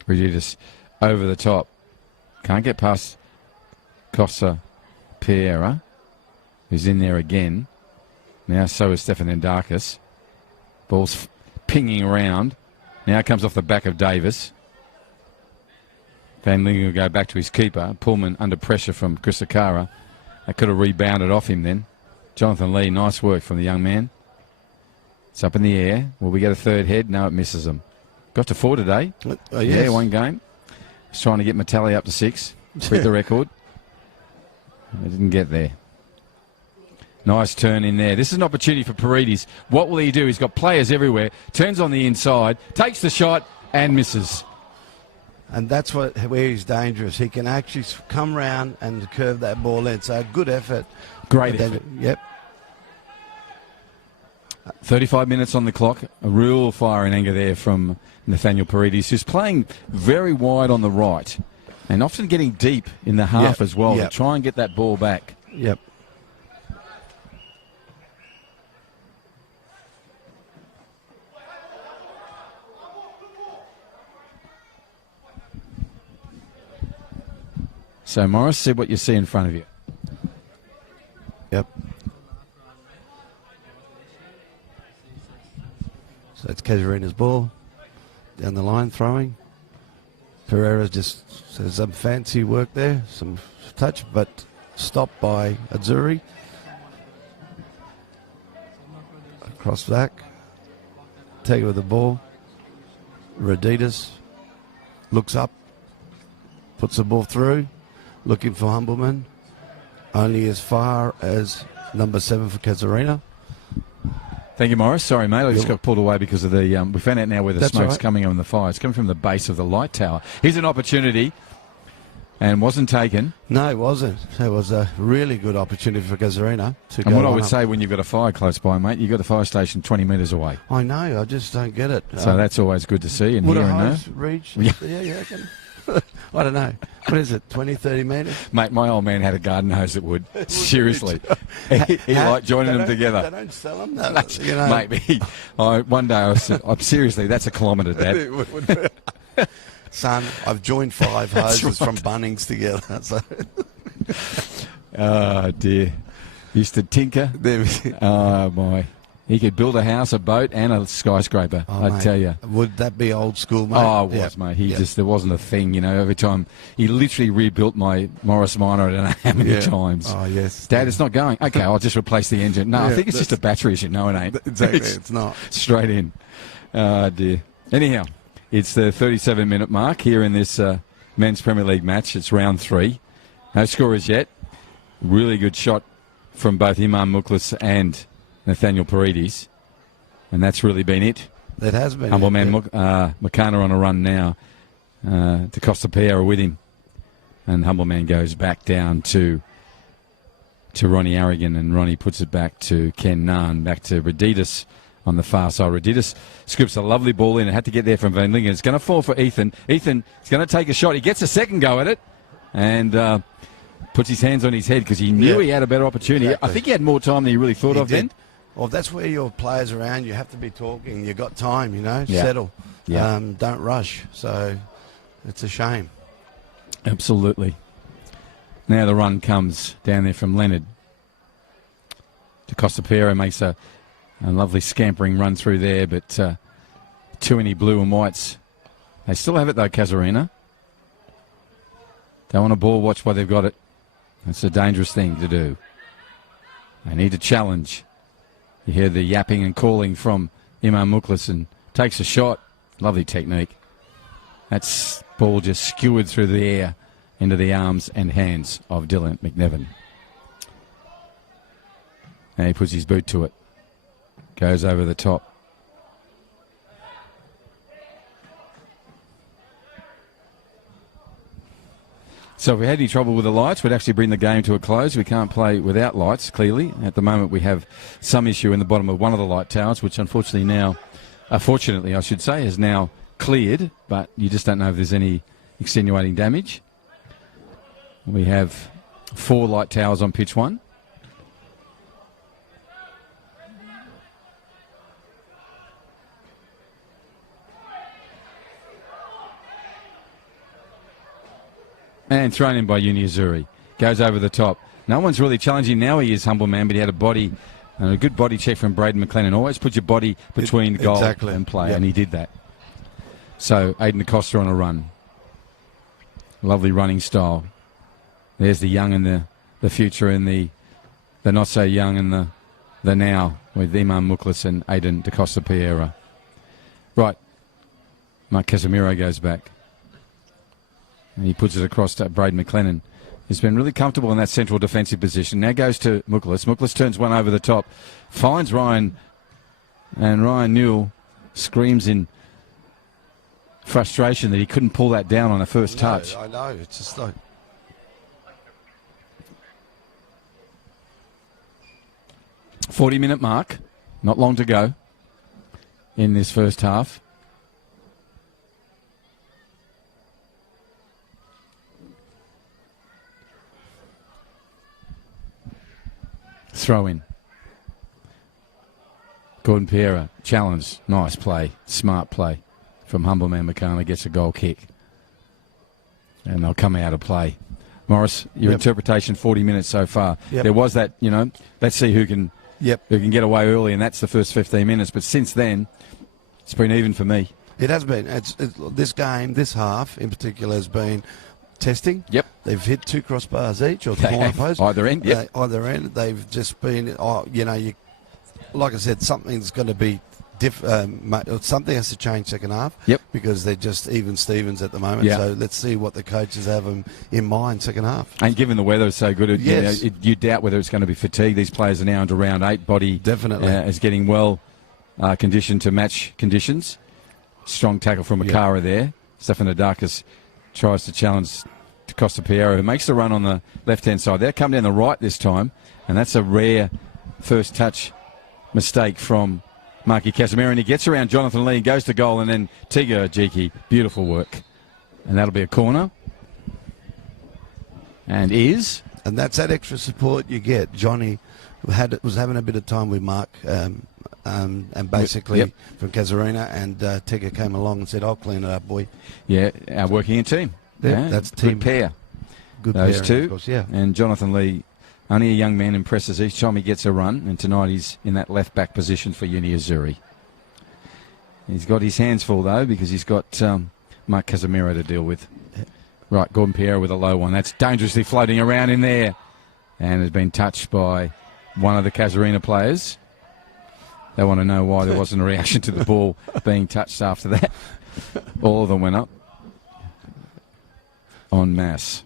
Adidas over the top. Can't get past Costa Piera, who's in there again. Now so is Stefan Endakis. Ball's pinging around. Now comes off the back of Davis. Van Lingen will go back to his keeper. Pullman under pressure from Chris Akara. That could have rebounded off him then. Jonathan Lee, nice work from the young man. It's up in the air. Will we get a third head? No, it misses him. Got to 4 today. Yes. Yeah, one game. He's trying to get Metalli up to 6. Beat the record. It didn't get there. Nice turn in there. This is an opportunity for Paredes. What will he do? He's got players everywhere. Turns on the inside, takes the shot and misses. And that's where he's dangerous. He can actually come round and curve that ball in. So good effort. Great effort. Yep. 35 minutes on the clock. A real fire and anger there from Nathaniel Paredes, who's playing very wide on the right and often getting deep in the half as well to try and get that ball back. Yep. So, Morris, see what you see in front of you. Yep. So it's Casuarina's ball. Down the line, throwing. Pereira just says some fancy work there. Some touch, but stopped by Azzurri. Across back. Take it with the ball. Raditas looks up. Puts the ball through. Looking for Humbleman. Only as far as number 7 for Casuarina. Thank you, Morris. Sorry, mate. I just got pulled away because of the... we found out now where the smoke's right. coming on the fire. It's coming from the base of the light tower. Here's an opportunity and wasn't taken. No, it wasn't. It was a really good opportunity for Casuarina to go. And what I would say when you've got a fire close by, mate, you've got the fire station 20 metres away. I know. I just don't get it. So that's always good to see and would hear a and know. hose reach? Yeah. Yeah, you reckon? I don't know. What is it, 20, 30 metres? Mate, my old man had a garden hose that would. Seriously. he liked joining them together. They don't sell them, though. You know. Maybe. One day I said, seriously, that's a kilometre, Dad. Son, I've joined 5 hoses from Bunnings together. So. Oh, dear. Used to tinker. Oh, my. He could build a house, a boat, and a skyscraper, I tell you. Would that be old school, mate? Oh, it was, mate. There wasn't a thing, you know. Every time, he literally rebuilt my Morris Minor, I don't know how many times. Oh, yes. Dad, it's not going. Okay, I'll just replace the engine. No, I think it's just a battery issue. No, it ain't. Exactly, it's not. Straight in. Oh, dear. Anyhow, it's the 37-minute mark here in this men's Premier League match. It's round 3. No scorers yet. Really good shot from both Imam Mukhlis and Nathaniel Paredes, and that's really been it. That has been Humble it. man Makana on a run now. To Costa Piera with him, and Humble man goes back down to Ronnie Aragon, and Ronnie puts it back to Ken Nahn, back to Raditas on the far side. Raditas scoops a lovely ball in. It had to get there from Van Lingen. It's going to fall for Ethan. Ethan is going to take a shot. He gets a second go at it, and puts his hands on his head because he knew he had a better opportunity. Exactly. I think he had more time than he really thought of then. Well, that's where your players around. You have to be talking. You've got time, you know. Settle. Yeah. Don't rush. So it's a shame. Absolutely. Now the run comes down there from Leonard. To Costa Piera makes a lovely scampering run through there, but too many blue and whites. They still have it though, Casuarina. They want a ball watch while they've got it. That's a dangerous thing to do. They need to challenge. You hear the yapping and calling from Imam Mukhlis, and takes a shot. Lovely technique. That's ball just skewered through the air into the arms and hands of Dylan McNevin. And he puts his boot to it. Goes over the top. So if we had any trouble with the lights, we'd actually bring the game to a close. We can't play without lights, clearly. At the moment, we have some issue in the bottom of one of the light towers, which unfortunately now, fortunately I should say, is now cleared, but you just don't know if there's any extenuating damage. We have 4 light towers on pitch 1. And thrown in by Azzurri. Goes over the top. No one's really challenging now. He is humble man, but he had a body, and a good body check from Braden McLennan. Always put your body between goal and play, and he did that. So Aiden Acosta on a run. Lovely running style. There's the young and the future and the not so young and the now with Imam Muklas and Aiden DaCosta Piera. Right. Mark Casemiro goes back. And he puts it across to Braden McLennan. He's been really comfortable in that central defensive position. Now goes to Muklas. Muklas turns one over the top. Finds Ryan. And Ryan Newell screams in frustration that he couldn't pull that down on a first touch. I know. It's just like... 40-minute mark. Not long to go in this first half. Throw in. Gordon Piera, challenge. Nice play. Smart play from humble man McCartney. Gets a goal kick. And they'll come out of play. Morris, your interpretation, 40 minutes so far. There was that, let's see who can get away early, and that's the first 15 minutes. But since then, it's been even for me. It has been. This game, this half in particular, has been testing. Yep. They've hit 2 crossbars each, or the corner post. Either end, either end. They've just been, like I said, something's going to be something has to change second half. Yep. Because they're just even Stevens at the moment. Yeah. So let's see what the coaches have in mind second half. And given the weather is so good, you doubt whether it's going to be fatigue. These players are now into round 8. Body definitely is getting well conditioned to match conditions. Strong tackle from Makara there. Stefanidakis tries to challenge Costa Piero, who makes the run on the left-hand side. They're coming down the right this time, and that's a rare first touch mistake from Marky Casemiro, and he gets around Jonathan Lee and goes to goal, and then Tiga Ajiki, beautiful work. And that'll be a corner. And that's that extra support you get. Johnny was having a bit of time with Mark, and basically from Casuarina, and Tiga came along and said, "I'll clean it up, boy." Yeah, our working in team. Yeah, that's team. Good pair. Good Those pair, two. of course, yeah. And Jonathan Lee, only a young man, impresses each time he gets a run, and tonight he's in that left-back position for Azzurri. He's got his hands full, though, because he's got Mark Casemiro to deal with. Right, Gordon Piero with a low one. That's dangerously floating around in there, and has been touched by one of the Casuarina players. They want to know why there wasn't a reaction to the ball being touched after that. All of them went up en masse.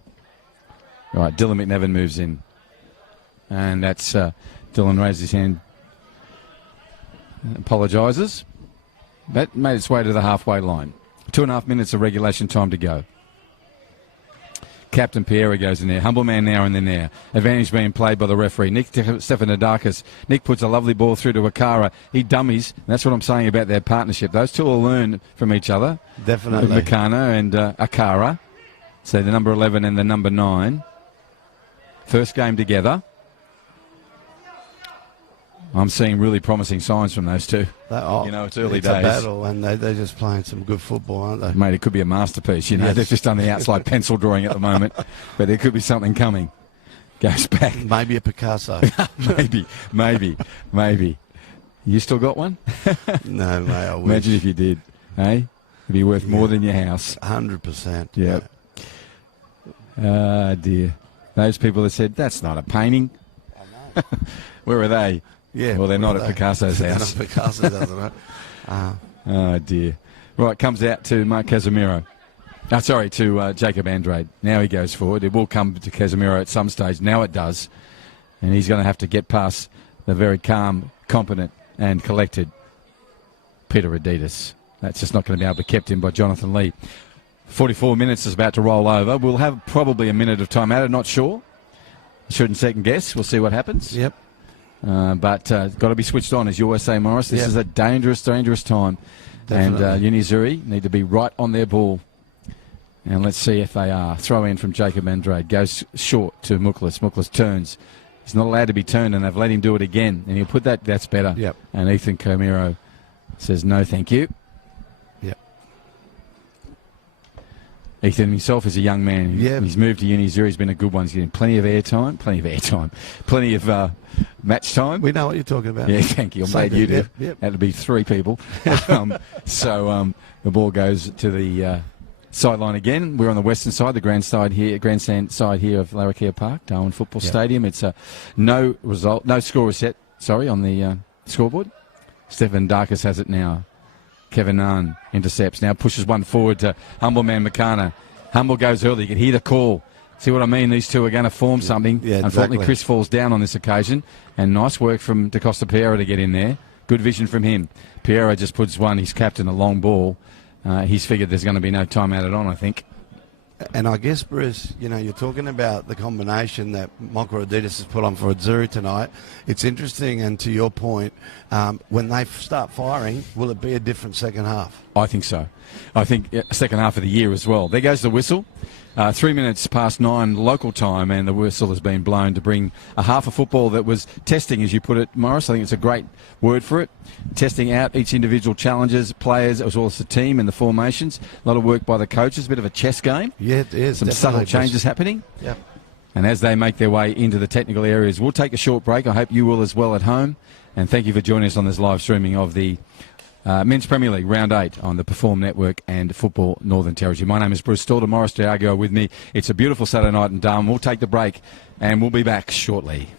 Right, Dylan McNevin moves in. And that's Dylan raised his hand, apologises. That made its way to the halfway line. 2.5 minutes of regulation time to go. Captain Piera goes in there. Humble man now and then there. Advantage being played by the referee. Nick Stefanidakis. Nick puts a lovely ball through to Akara. He dummies. And that's what I'm saying about their partnership. Those two will learn from each other. Definitely. Makana and Akara. So the number 11 and the number 9. First game together. I'm seeing really promising signs from those two. It's early days. It's a battle, and they're just playing some good football, aren't they? Mate, it could be a masterpiece. Yes. They've just done the outside pencil drawing at the moment, but there could be something coming. Goes back. Maybe a Picasso. Maybe. You still got one? No, mate, I wish. Imagine if you did. Hey? It'd be worth more than your house. 100%. Yeah. Ah, dear. Those people that said, that's not a painting. I know. Where are they? Yeah. Well, they're not at Picasso's house. They're not Picasso's house, right? Oh, dear. Right, comes out to Mark Casemiro. To Jacob Andrade. Now he goes forward. It will come to Casemiro at some stage. Now it does. And he's going to have to get past the very calm, competent and collected Peter Adidas. That's just not going to be able to be kept in by Jonathan Lee. 44 minutes is about to roll over. We'll have probably a minute of time out. I'm not sure. Shouldn't second guess. We'll see what happens. Yep. But got to be switched on, as you always say, Morris. This is a dangerous, dangerous time. Definitely. And Azzurri need to be right on their ball. And let's see if they are. Throw in from Jacob Andrade. Goes short to Muklas. Muklas turns. He's not allowed to be turned, and they've let him do it again. And he'll put that, that's better. Yep. And Ethan Casemiro says, no, thank you. Yep. Ethan himself is a young man. Yeah. He's moved to Azzurri. He's been a good one. He's getting plenty of match time. We know what you're talking about. Yeah, thank you. I'm glad you do. Yep. Had to be 3 people. The ball goes to the sideline again. We're on the western side, the grandstand side here of Larrakia Park, Darwin Football Stadium. It's no score is set, on the scoreboard. Stephen Darkus has it now. Kevin Nahn intercepts, now pushes one forward to Humble Man Makana. Humble goes early, you can hear the call. See what I mean? These two are going to form something. Yeah, Unfortunately, exactly. Chris falls down on this occasion, and nice work from Da Costa Piero to get in there. Good vision from him. Piero just puts one, he's captain, a long ball. He's figured there's going to be no time added on, I think. And I guess, Bruce, you're talking about the combination that Michael Adidas has put on for Azzurri tonight. It's interesting, and to your point, when they start firing, will it be a different second half? I think so. I think second half of the year as well. There goes the whistle. 3 minutes past 9 local time, and the whistle has been blown to bring a half of football that was testing, as you put it, Morris. I think it's a great word for it. Testing out each individual challenges, players, as well as the team and the formations. A lot of work by the coaches, a bit of a chess game. Yeah, it is. Some subtle changes happening. Yep. And as they make their way into the technical areas, we'll take a short break. I hope you will as well at home. And thank you for joining us on this live streaming of the Men's Premier League Round 8 on the Perform Network and Football Northern Territory. My name is Bruce Stalder. Morris Diago with me. It's a beautiful Saturday night in Darwin. We'll take the break and we'll be back shortly.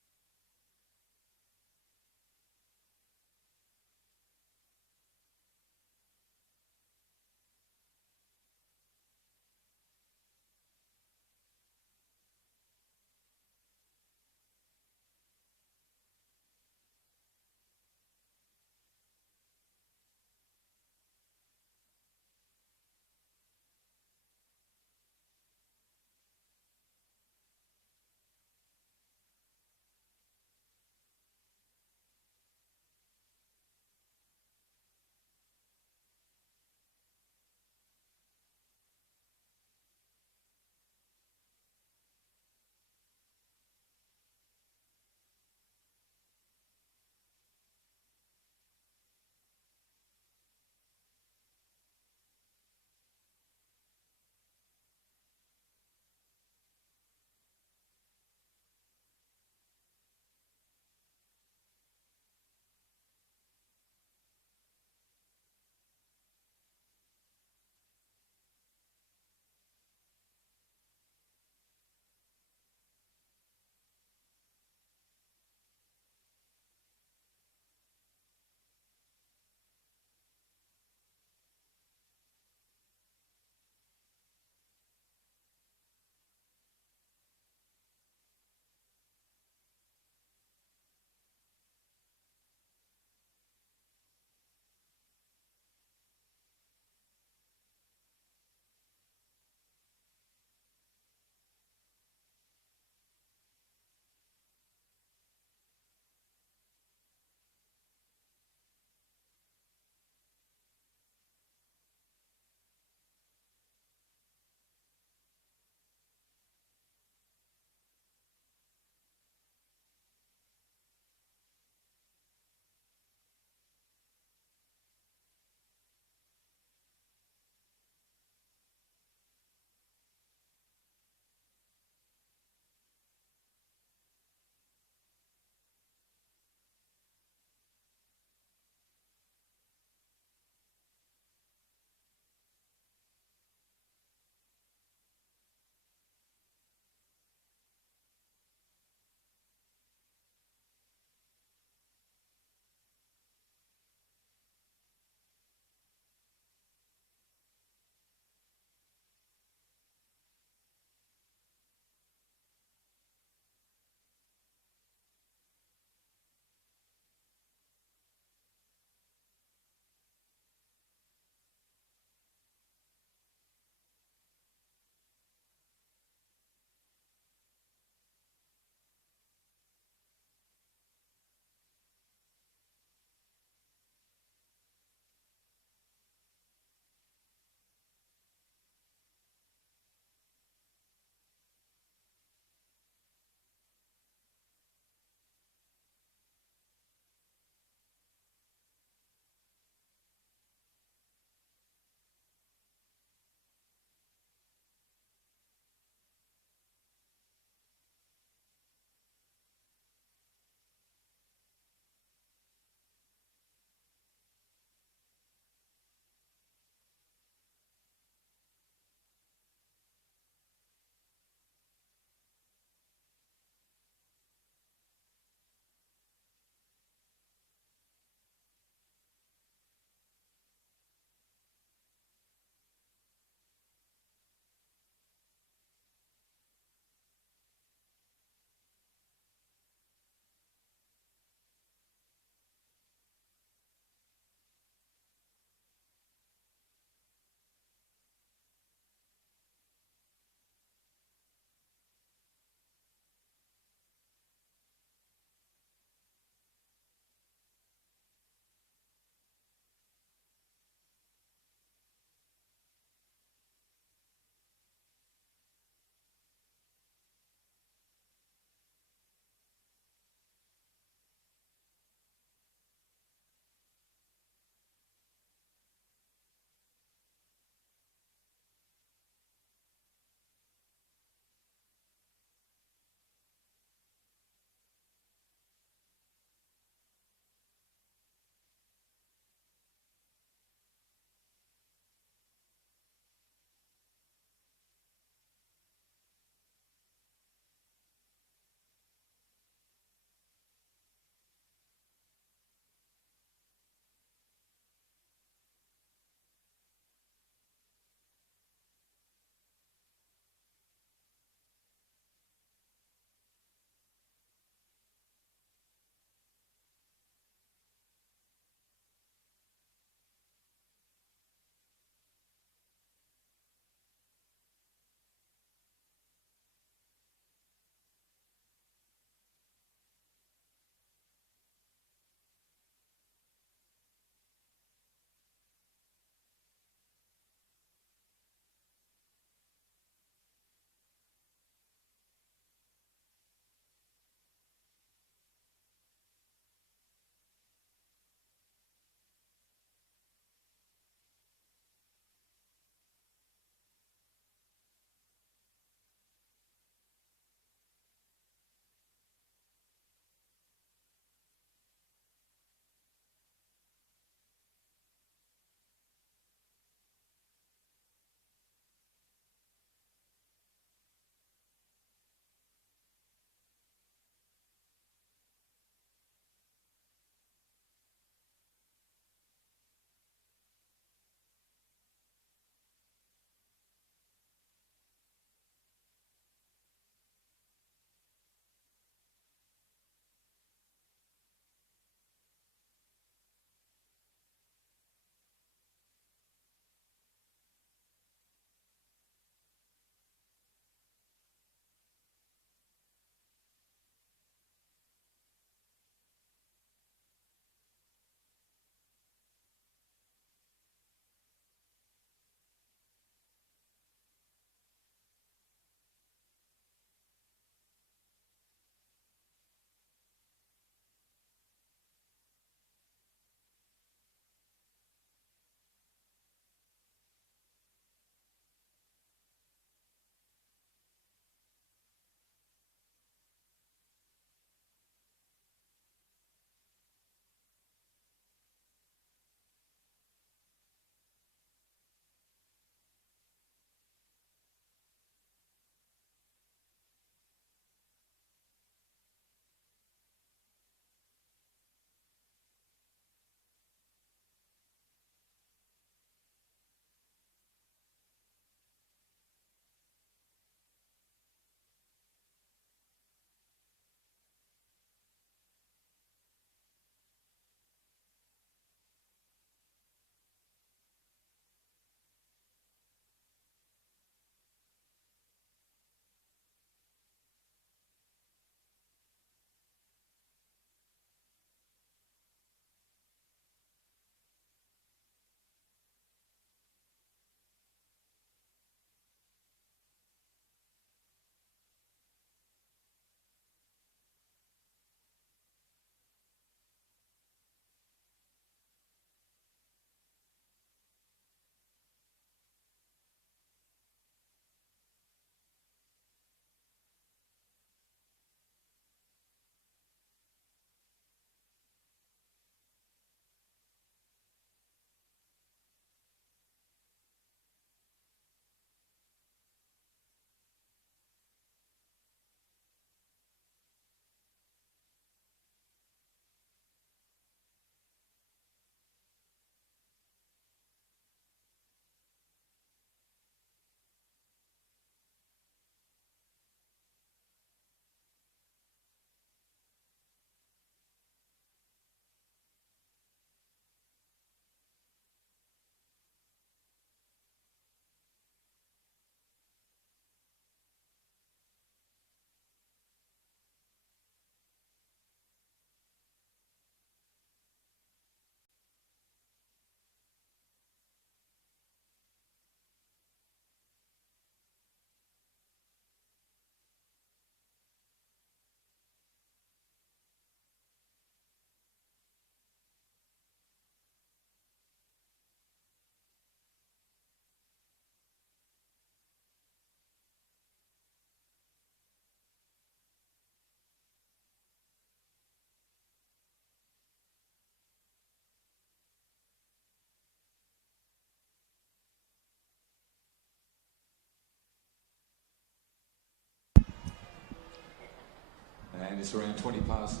and it's around 20 past.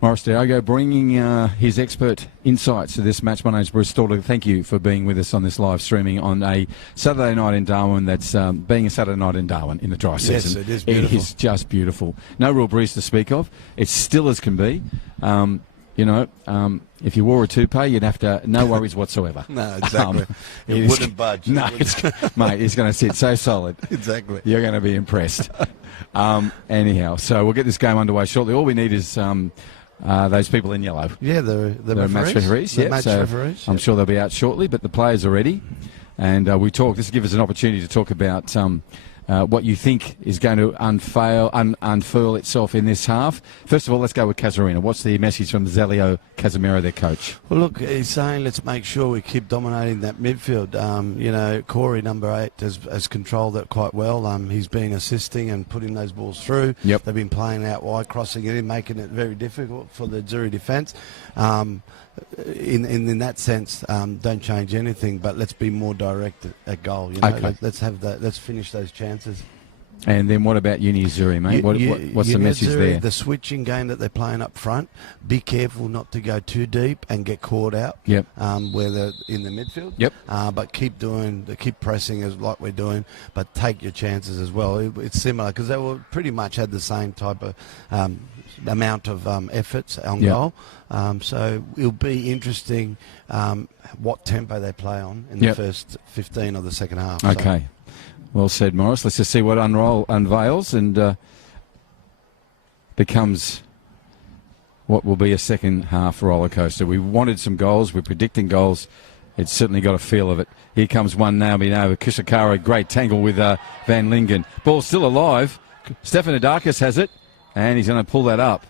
Morris Diago bringing his expert insights to this match. My name's Bruce Stalder. Thank you for being with us on this live streaming on a Saturday night in Darwin that's being a Saturday night in Darwin in the dry season. Yes, it is beautiful. It is just beautiful. No real breeze to speak of. It's still as can be. If you wore a toupee, you'd have to, no worries whatsoever. No, exactly. It wouldn't budge. No, mate, it's going to sit so solid. Exactly. You're going to be impressed. Anyhow, so we'll get this game underway shortly. All we need is those people in yellow. Yeah, the match referees. The match referees. I'm sure they'll be out shortly, but the players are ready. And this will give us an opportunity to talk about what you think is going to unfurl itself in this half. First of all, let's go with Casuarina. What's the message from Zelio Casimiro, their coach? Well, look, he's saying let's make sure we keep dominating that midfield. Corey, number 8, has controlled it quite well. He's been assisting and putting those balls through. Yep. They've been playing out wide, crossing it in, making it very difficult for the Azzurri defence. In that sense, don't change anything, but let's be more direct at goal. Okay. Let's have that. Let's finish those chances. And then what about Uni Azzurri, mate? What's the message Azzurri, there? The switching game that they're playing up front. Be careful not to go too deep and get caught out. Yep. Where they're in the midfield. Yep. But keep pressing as like we're doing, but take your chances as well. It's similar because they were pretty much had the same type of amount of efforts on goal. So it'll be interesting what tempo they play on in the first 15 of the second half. Okay. So. Well said, Morris. Let's just see what unveils and becomes what will be a second half roller coaster. We wanted some goals. We're predicting goals. It's certainly got a feel of it. Here comes one now. Kusakara, great tangle with Van Lingen. Ball still alive. Stefanidakis has it, and he's going to pull that up.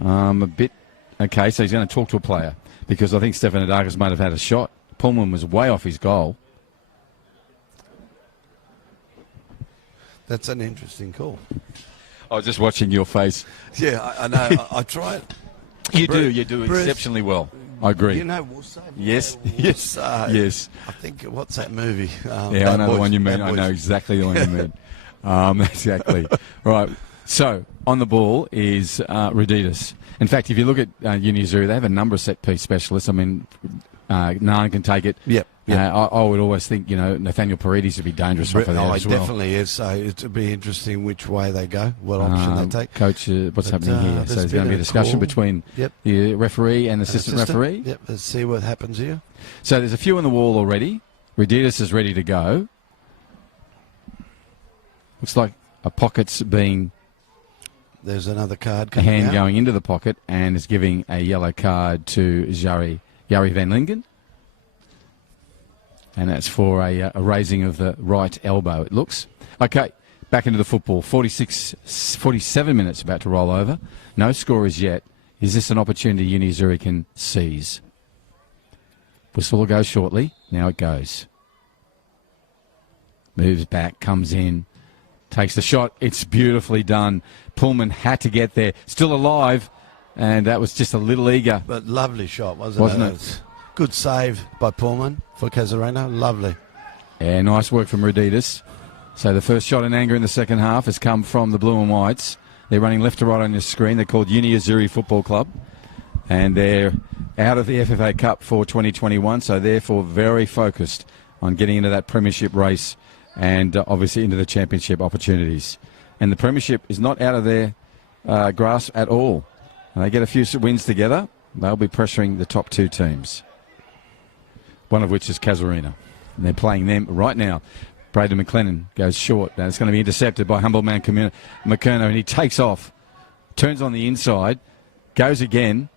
Okay, so he's going to talk to a player because I think Stefanidakis might have had a shot. Pullman was way off his goal. That's an interesting call. I was just watching your face. Yeah, I know. I try it. You do exceptionally well. I agree. We'll say. Yes. Yes. I think, what's that movie? I know the one you mean. I know exactly the one you mean. Exactly. Right. So, on the ball is Reditas. In fact, if you look at Uni Azzurri, they have a number of set-piece specialists. I mean, Nan can take it. Yep. I would always think, Nathaniel Paredes would be dangerous for that as well. Definitely is. So it'll be interesting which way they go, what option they take. Coach, what's happening here? So there's going to be a discussion between the referee and assistant referee. Yep, let's see what happens here. So there's a few on the wall already. Reditas is ready to go. Looks like a pocket's being... There's another card a coming hand out. going into the pocket and is giving a yellow card to Jari Van Lingen. And that's for a raising of the right elbow, it looks. Okay, back into the football. 47 minutes about to roll over. No scorers yet. Is this an opportunity Uni Azzurri can seize? Whistle will go shortly. Now it goes. Moves back, comes in, takes the shot. It's beautifully done. Pullman had to get there. Still alive, and that was just a little eager. But lovely shot, wasn't it? Good save by Pullman for Casuarina. Lovely. Yeah, nice work from Reditas. So the first shot in anger in the second half has come from the Blue and Whites. They're running left to right on your screen. They're called Uni Azzurri Football Club. And they're out of the FFA Cup for 2021, so therefore very focused on getting into that premiership race and obviously into the championship opportunities. And the premiership is not out of their grasp at all. And they get a few wins together, they'll be pressuring the top two teams. One of which is Casuarina. And they're playing them right now. Braden McLennan goes short. Now it's going to be intercepted by humble man McKernow, and he takes off, turns on the inside, Goes again.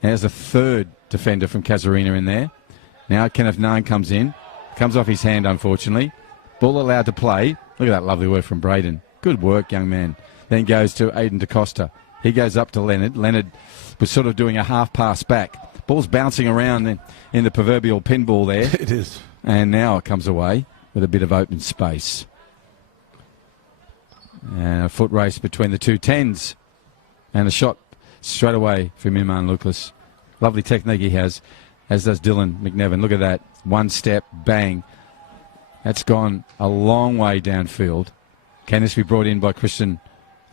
There's a third defender from Casuarina in there. Now Kenneth Nine comes in. Comes off his hand, unfortunately. Ball allowed to play. Look at that lovely work from Braden. Good work, young man. Then goes to Aiden DaCosta. He goes up to Leonard. Leonard was sort of doing a half pass back. Ball's bouncing around in the proverbial pinball there. It is. And now it comes away with a bit of open space. And a foot race between the two tens. And a shot straight away from Iman Lucas. Lovely technique he has, as does Dylan McNevin. Look at that. One step, bang. That's gone a long way downfield. Can this be brought in by Chris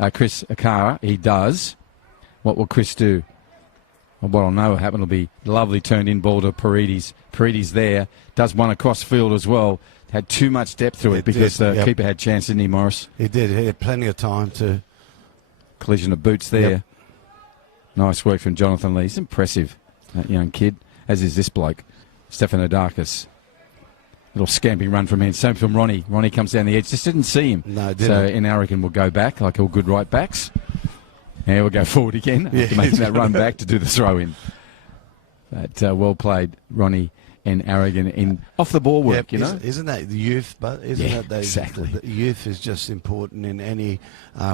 Akara? He does. What will Chris do? Well, what I'll know will happen will be lovely turned in ball to Paredes. Paredes there. Does one across field as well. Had too much depth through it because the keeper had chance, didn't he, Morris? He did. He had plenty of time to. Collision of boots there. Yep. Nice work from Jonathan Lee. He's impressive, that young kid, as is this bloke, Stephanodakis. Little scamping run from him. Same from Ronnie. Ronnie comes down the edge. Just didn't see him. No, didn't. So in Aragon will go back like all good right backs. And we'll go forward again after making that run back to do the throw in. But well played, Ronnie and Aragon in off the ball work. Yep. Isn't that the youth? But isn't that exactly. The youth is just important in any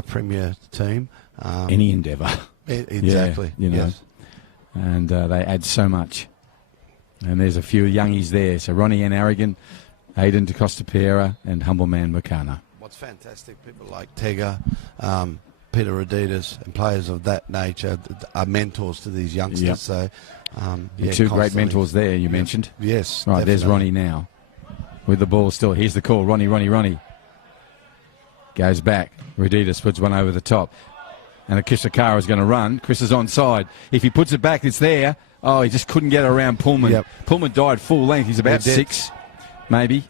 Premier team. Any endeavour. Exactly. Yeah, yes. And they add so much. And there's a few youngies there. So Ronnie and Aragon, Aiden DaCosta Piera, and humble man Makana. What's fantastic, people like Tega, Peter Adidas, and players of that nature are mentors to these youngsters. Yep. So, two great mentors there, you mentioned. Yes. Right, definitely. there's Ronnie now. With the ball still. Here's the call. Ronnie. Goes back. Raditas puts one over the top. And Akisakara is going to run. Chris is onside. If he puts it back, it's there. Oh, he just couldn't get it around Pullman. Yep. Pullman died full length. He's about 6, maybe.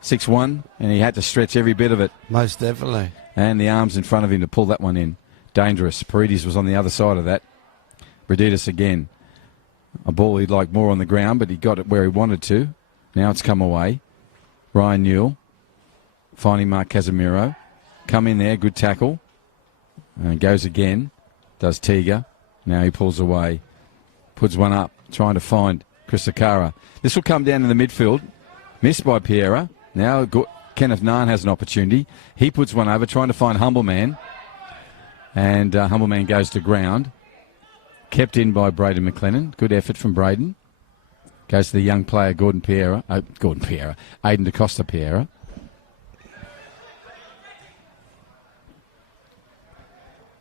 6'1", and he had to stretch every bit of it. Most definitely. And the arms in front of him to pull that one in. Dangerous. Paredes was on the other side of that. Raditas again. A ball he'd like more on the ground, but he got it where he wanted to. Now it's come away. Ryan Newell finding Mark Casemiro. Come in there, good tackle. And goes again. Does Tiga. Now he pulls away. Puts one up, trying to find Chris Akara. This will come down in the midfield. Missed by Piera. Now Kenneth Nine has an opportunity. He puts one over, trying to find Humble Man. And Humble Man goes to ground. Kept in by Braden McLennan. Good effort from Braden. Goes to the young player, Aiden DaCosta Piera.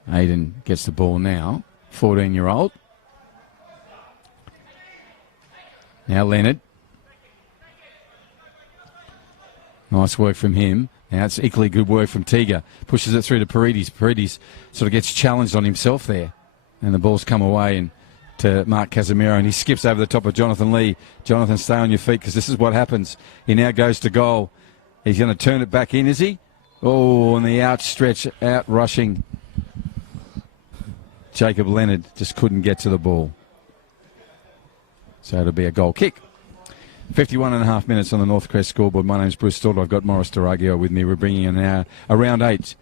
Aiden gets the ball now. 14-year-old. Now Leonard. Nice work from him. Now it's equally good work from Tiga. Pushes it through to Paredes. Paredes sort of gets challenged on himself there. And the ball's come away and to Mark Casemiro, and he skips over the top of Jonathan Lee. Jonathan, stay on your feet because this is what happens. He now goes to goal. He's going to turn it back in, is he? Oh, and the outstretch, out-rushing Jacob Leonard just couldn't get to the ball. So it'll be a goal kick. 51 and a half minutes on the Northcrest scoreboard. My name's Bruce Stawler. I've got Morris Daragio with me. We're bringing in a round 8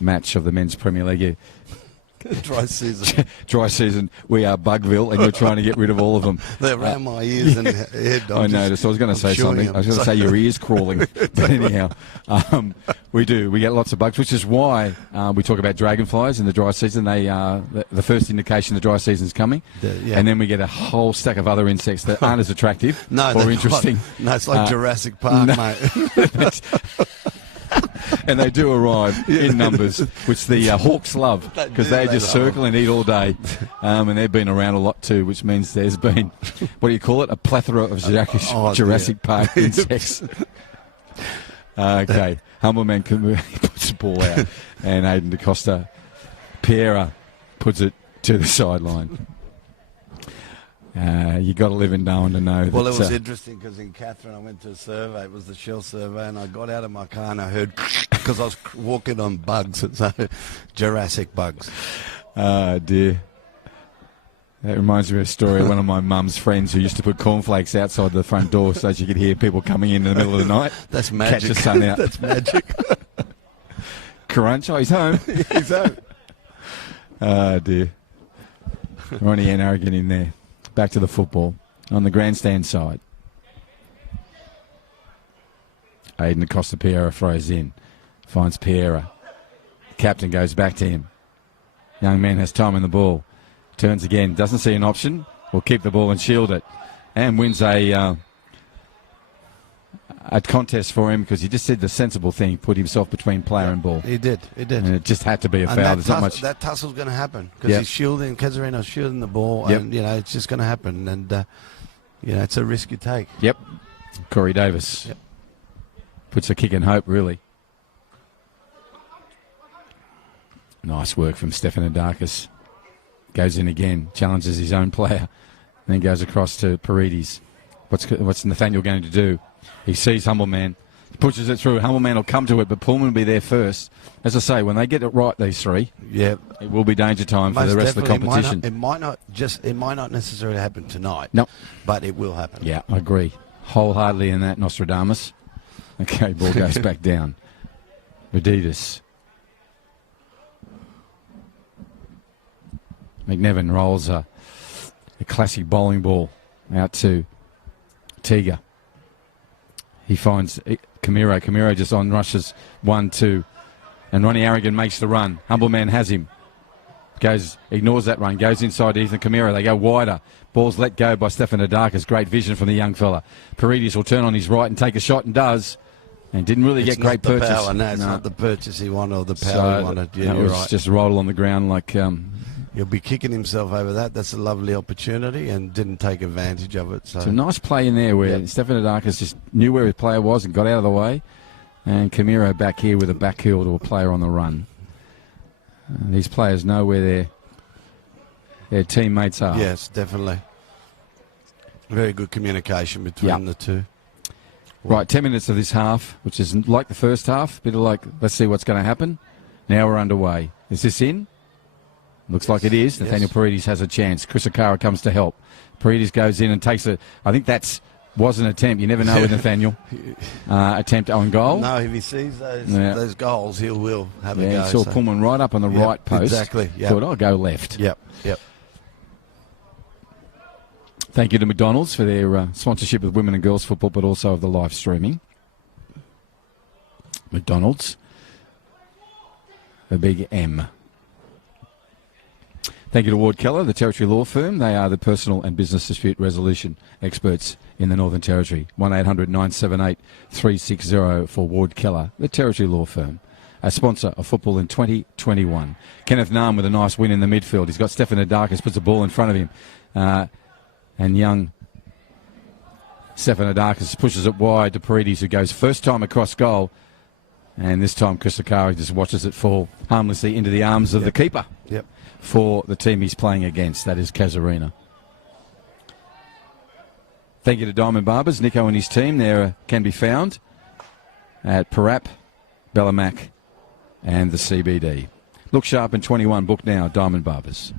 match of the Men's Premier League. Dry season. Dry season. We are Bugville, and you're trying to get rid of all of them. They're around my ears and head. I noticed. I was going to say something. I was going to say your ears crawling. But anyhow, we do. We get lots of bugs, which is why we talk about dragonflies in the dry season. They are the first indication the dry season's coming. And then we get a whole stack of other insects that aren't as attractive or interesting. No, it's like Jurassic Park, mate. And they do arrive in numbers, which the hawks love, because they just circle and eat all day. And they've been around a lot too, which means there's been, what do you call it, a plethora of Jurassic Park insects. Okay, Humble Man puts the ball out, and Aiden DaCosta Piera puts it to the sideline. You got to live in Darwin to know. Well, it was interesting because in Catherine I went to a survey. It was the Shell survey, and I got out of my car and I heard because I was walking on bugs, so Jurassic bugs. Dear. That reminds me of a story of one of my mum's friends who used to put cornflakes outside the front door so she could hear people coming in the middle of the night. That's magic. Catch the sun out. That's magic. Crunch. Oh, he's home. He's home. Dear. Ronnie and Arrogant in there. Back to the football on the grandstand side. Aiden Acosta Piera throws in. Finds Piera. The captain goes back to him. Young man has time in the ball. Turns again. Doesn't see an option. Will keep the ball and shield it. And wins a contest for him because he just did the sensible thing, put himself between player and ball. He did. And it just had to be a foul. There's not much. That tussle's going to happen because he's shielding, Casuarina's shielding the ball, and it's just going to happen. And it's a risk you take. Yep. Corey Davis puts a kick in hope, really. Nice work from Stephanodakis. Goes in again, challenges his own player, then goes across to Paredes. What's Nathaniel going to do? He sees Humbleman, pushes it through. Humbleman will come to it, but Pullman will be there first. As I say, when they get it right, these three, it will be danger time for the rest of the competition. It might not necessarily happen tonight. No, but it will happen. Yeah, I agree wholeheartedly in that, Nostradamus. Okay, ball goes back down. Adidas. McNevin rolls a classic bowling ball out to Tiga. He finds Camiro. Camiro just on rushes 1-2. And Ronnie Arrogant makes the run. Humbleman has him. Ignores that run. Goes inside Ethan Camiro. They go wider. Ball's let go by Stephanodakis. Great vision from the young fella. Paredes will turn on his right and take a shot and does. And didn't really get great purchase. It's not the purchase he wanted or the power he wanted. Yeah, you're right. Just rolled on the ground like... He'll be kicking himself over that. That's a lovely opportunity and didn't take advantage of it. So it's a nice play in there where Stephanodakis just knew where his player was and got out of the way. And Camiro back here with a back heel to a player on the run. These players know where their teammates are. Yes, definitely. Very good communication between the two. Right, 10 minutes of this half, which is like the first half. Bit of like, let's see what's going to happen. Now we're underway. Is this in? Looks like it is. Nathaniel Paredes has a chance. Chris Okara comes to help. Paredes goes in and takes it. I think was an attempt. You never know with Nathaniel. Attempt on goal. No, if he sees those goals, he will have a go. He saw Pullman right up on the right post. Exactly. Thought, I'll go left. Yep. Thank you to McDonald's for their sponsorship of women and girls football, but also of the live streaming. McDonald's. A big M. Thank you to Ward Keller, the Territory Law Firm. They are the personal and business dispute resolution experts in the Northern Territory. 1-800-978-360 for Ward Keller, the Territory Law Firm. A sponsor of football in 2021. Kenneth Nahm with a nice win in the midfield. He's got Stephanodakis, puts the ball in front of him. And young Stephanodakis pushes it wide to Paredes, who goes first time across goal. And this time Chris Okara just watches it fall harmlessly into the arms of the keeper. Yep. For the team he's playing against. That is Casuarina. Thank you to Diamond Barbers. Nico and his team there can be found at Parap, Bellamac and the CBD. Look sharp in 21. Book now, Diamond Barbers.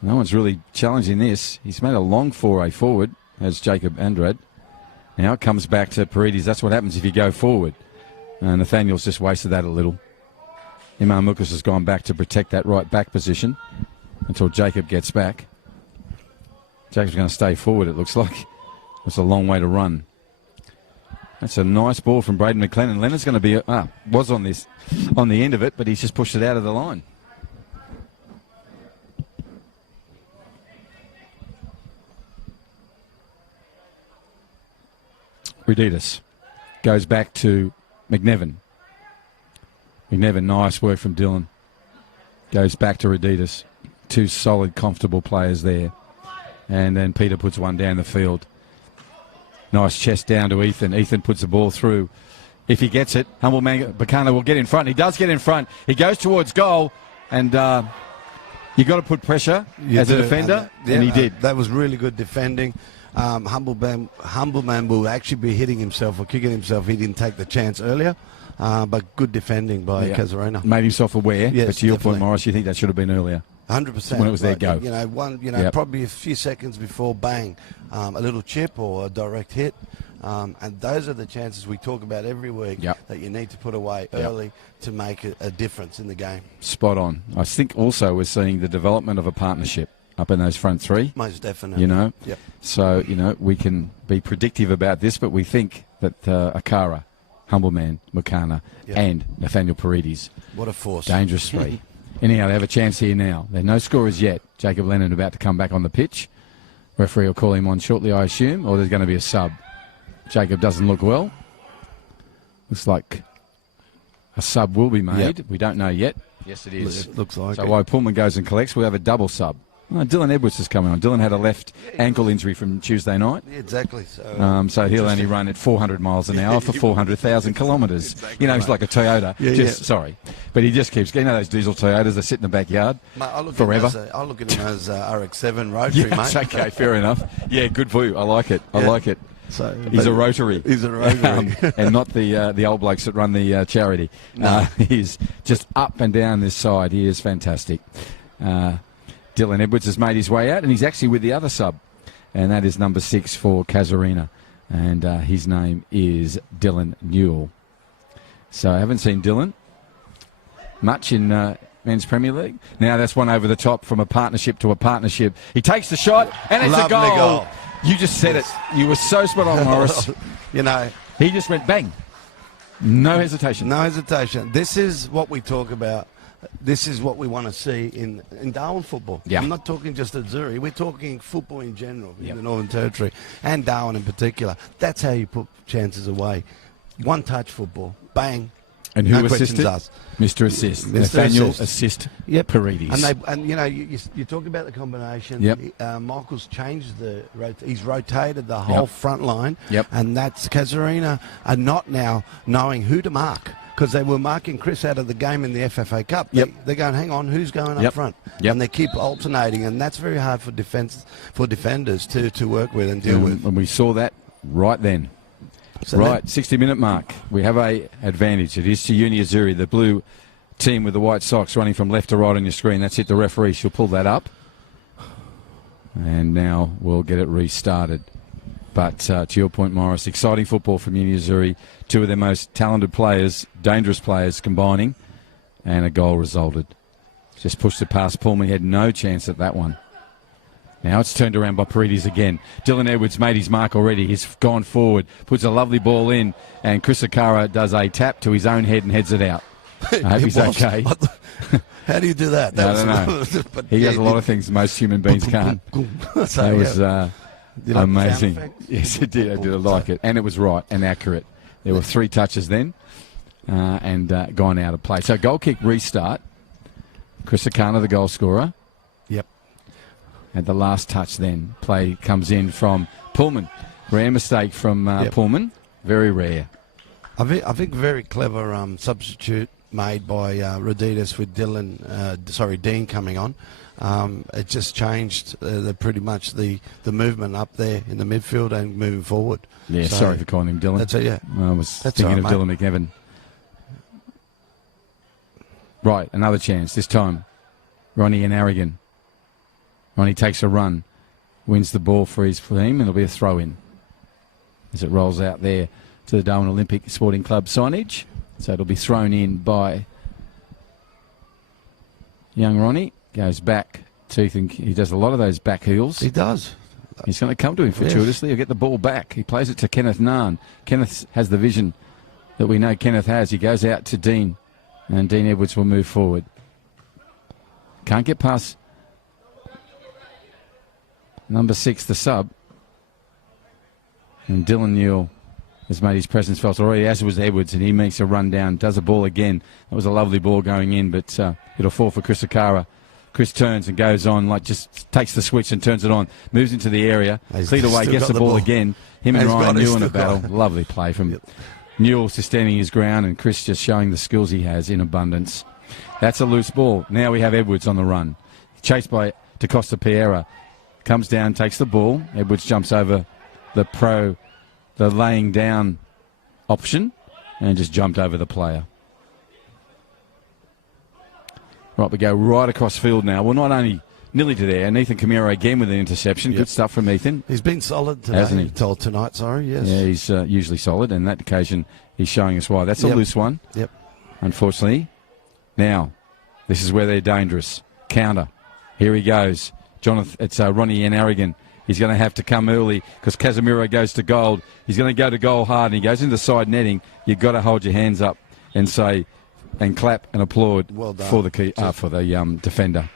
No one's really challenging this. He's made a long foray forward, as Jacob Andrade. Now it comes back to Paredes. That's what happens if you go forward. Nathaniel's just wasted that a little. Imam Mukas has gone back to protect that right back position until Jacob gets back. Jacob's going to stay forward, it looks like. It's a long way to run. That's a nice ball from Braden McLennan. Leonard's going to be, was on the end of it, but he's just pushed it out of the line. Ruditas goes back to McNevin. McNevin, nice work from Dylan. Goes back to Ruditas. Two solid, comfortable players there. And then Peter puts one down the field. Nice chest down to Ethan. Ethan puts the ball through. If he gets it, Humble Bacana will get in front. He does get in front. He goes towards goal. And you've got to put pressure as a defender. And he did. That was really good defending. Humble Man will actually be hitting himself or kicking himself. He didn't take the chance earlier, but good defending by Casuarina. Made himself aware, yes, but to your definitely. point, Morris, you think that should have been earlier? 100%. When it was their go. Yep. Probably a few seconds before, bang, a little chip or a direct hit. And those are the chances we talk about every week that you need to put away early to make a difference in the game. Spot on. I think also we're seeing the development of a partnership up in those front three. Most definitely. Yep. So, we can be predictive about this, but we think that Akara, Humbleman, Mukana, and Nathaniel Paredes. What a force. Dangerous three. Anyhow, they have a chance here now. There are no scorers yet. Jacob Lennon about to come back on the pitch. Referee will call him on shortly, I assume, or there's going to be a sub. Jacob doesn't look well. Looks like a sub will be made. Yep. We don't know yet. Yes, it is. It looks like so while Pullman goes and collects, we have a double sub. Dylan Edwards is coming on. Dylan had a left ankle injury from Tuesday night. Yeah, exactly. So he'll only run at 400 miles an hour for 400,000 kilometres. Exactly he's like a Toyota. Sorry. But he just keeps getting those diesel Toyotas that sit in the backyard forever. I look at him as RX-7 rotary, mate. Okay, fair enough. Yeah, good for you. I like it. I like it. So he's a rotary. He's a rotary. And not the old blokes that run the charity. No. He's just up and down this side. He is fantastic. Dylan Edwards has made his way out, and he's actually with the other sub, and that is number 6 for Casuarina, and his name is Dylan Newell. So I haven't seen Dylan much in Men's Premier League. Now that's one over the top from a partnership to a partnership. He takes the shot, and it's a goal. You just said it. You were so spot on, Morris. He just went bang. No hesitation. No hesitation. This is what we talk about. This is what we want to see in Darwin football. I'm not talking just Azzurri. We're talking football in general in the Northern Territory and Darwin in particular. That's how you put chances away. One-touch football. Bang. And who assisted? Mr. Assist. Nathaniel Assist. Paredes. And you talk about the combination. Michael's changed he's rotated the whole front line. And that's Casuarina are not now knowing who to mark. Because they were marking Chris out of the game in the FFA Cup. They're going, hang on, who's going up front? And they keep alternating, and that's very hard for defenders to work with and deal with. And we saw that right then. So 60-minute mark. We have a advantage. It is to Uni Azzurri, the blue team with the white socks running from left to right on your screen. That's it. The referee, she'll pull that up. And now we'll get it restarted. But to your point, Morris, exciting football from Uni Azzurri. Two of their most talented players, dangerous players combining, and a goal resulted. Just pushed it past Pullman. He had no chance at that one. Now it's turned around by Paredes again. Dylan Edwards made his mark already. He's gone forward, puts a lovely ball in, and Chris Akara does a tap to his own head and heads it out. I hope he's okay. How do you do that? I don't know. He does a lot of things most human beings can't. That was amazing. Yes, it did. I did like it. And it was right and accurate. There were 3 touches then and gone out of play. So goal kick restart. Chris Akana, the goal scorer. At the last touch then. Play comes in from Pullman. Rare mistake from Pullman. Very rare. I think very clever substitute made by Roditas with Dean coming on. It just changed pretty much the movement up there in the midfield and moving forward. Yeah, so, sorry for calling him Dylan. That's it, I was thinking of Dylan McEvan. Right, another chance. This time, Ronnie and Aragon. Ronnie takes a run, wins the ball for his team, and it'll be a throw-in as it rolls out there to the Darwin Olympic Sporting Club signage. So it'll be thrown in by young Ronnie. Goes back, he does a lot of those back heels. He does. He's going to come to him fortuitously. He'll get the ball back. He plays it to Kenneth Nahn. Kenneth has the vision that we know Kenneth has. He goes out to Dean, and Dean Edwards will move forward. Can't get past number 6, the sub. And Dylan Newell has made his presence felt already, as was Edwards, and he makes a run down, does a ball again. That was a lovely ball going in, but it'll fall for Chris Akara. Chris turns and goes on, just takes the switch and turns it on. Moves into the area, cleared away, gets the ball again. Him and Ryan Newell in a battle. Lovely play from Newell sustaining his ground, and Chris just showing the skills he has in abundance. That's a loose ball. Now we have Edwards on the run. Chased by DaCosta Piera. Comes down, takes the ball. Edwards jumps over the laying down option, and just jumped over the player. Right, we go right across field now. Well, not only nearly to there, and Ethan Camero again with an interception. Good stuff from Ethan. He's been solid today. Hasn't he? Tonight, sorry, yes. Yeah, he's usually solid, and that occasion he's showing us why. That's a loose one. Yep. Unfortunately. Now, this is where they're dangerous. Counter. Here he goes. It's Ronnie Yanarigan. He's going to have to come early because Casemiro goes to goal. He's going to go to goal hard, and he goes into side netting. You've got to hold your hands up and say, and clap and applaud for the defender.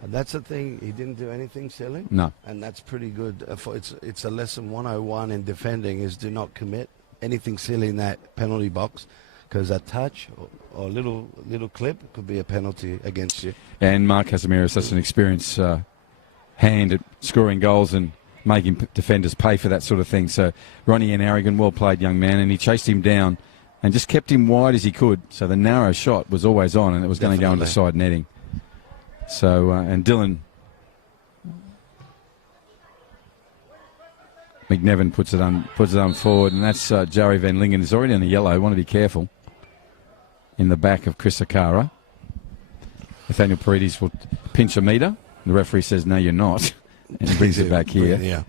And that's the thing. He didn't do anything silly. No. And that's pretty good. It's a lesson 101 in defending is do not commit anything silly in that penalty box because a touch or a little clip could be a penalty against you. And Mark Casemiro is such an experienced hand at scoring goals and making defenders pay for that sort of thing. So Ronnie and Aragon, well-played young man, and he chased him down and just kept him wide as he could. So the narrow shot was always on, and it was going to go into side netting. So, and Dylan McNevin puts it on forward, and that's Joey Van Lingen. He's already on the yellow. Want to be careful. In the back of Chris Akara. Nathaniel Paredes will pinch a metre. The referee says, no, you're not. And he brings it back here,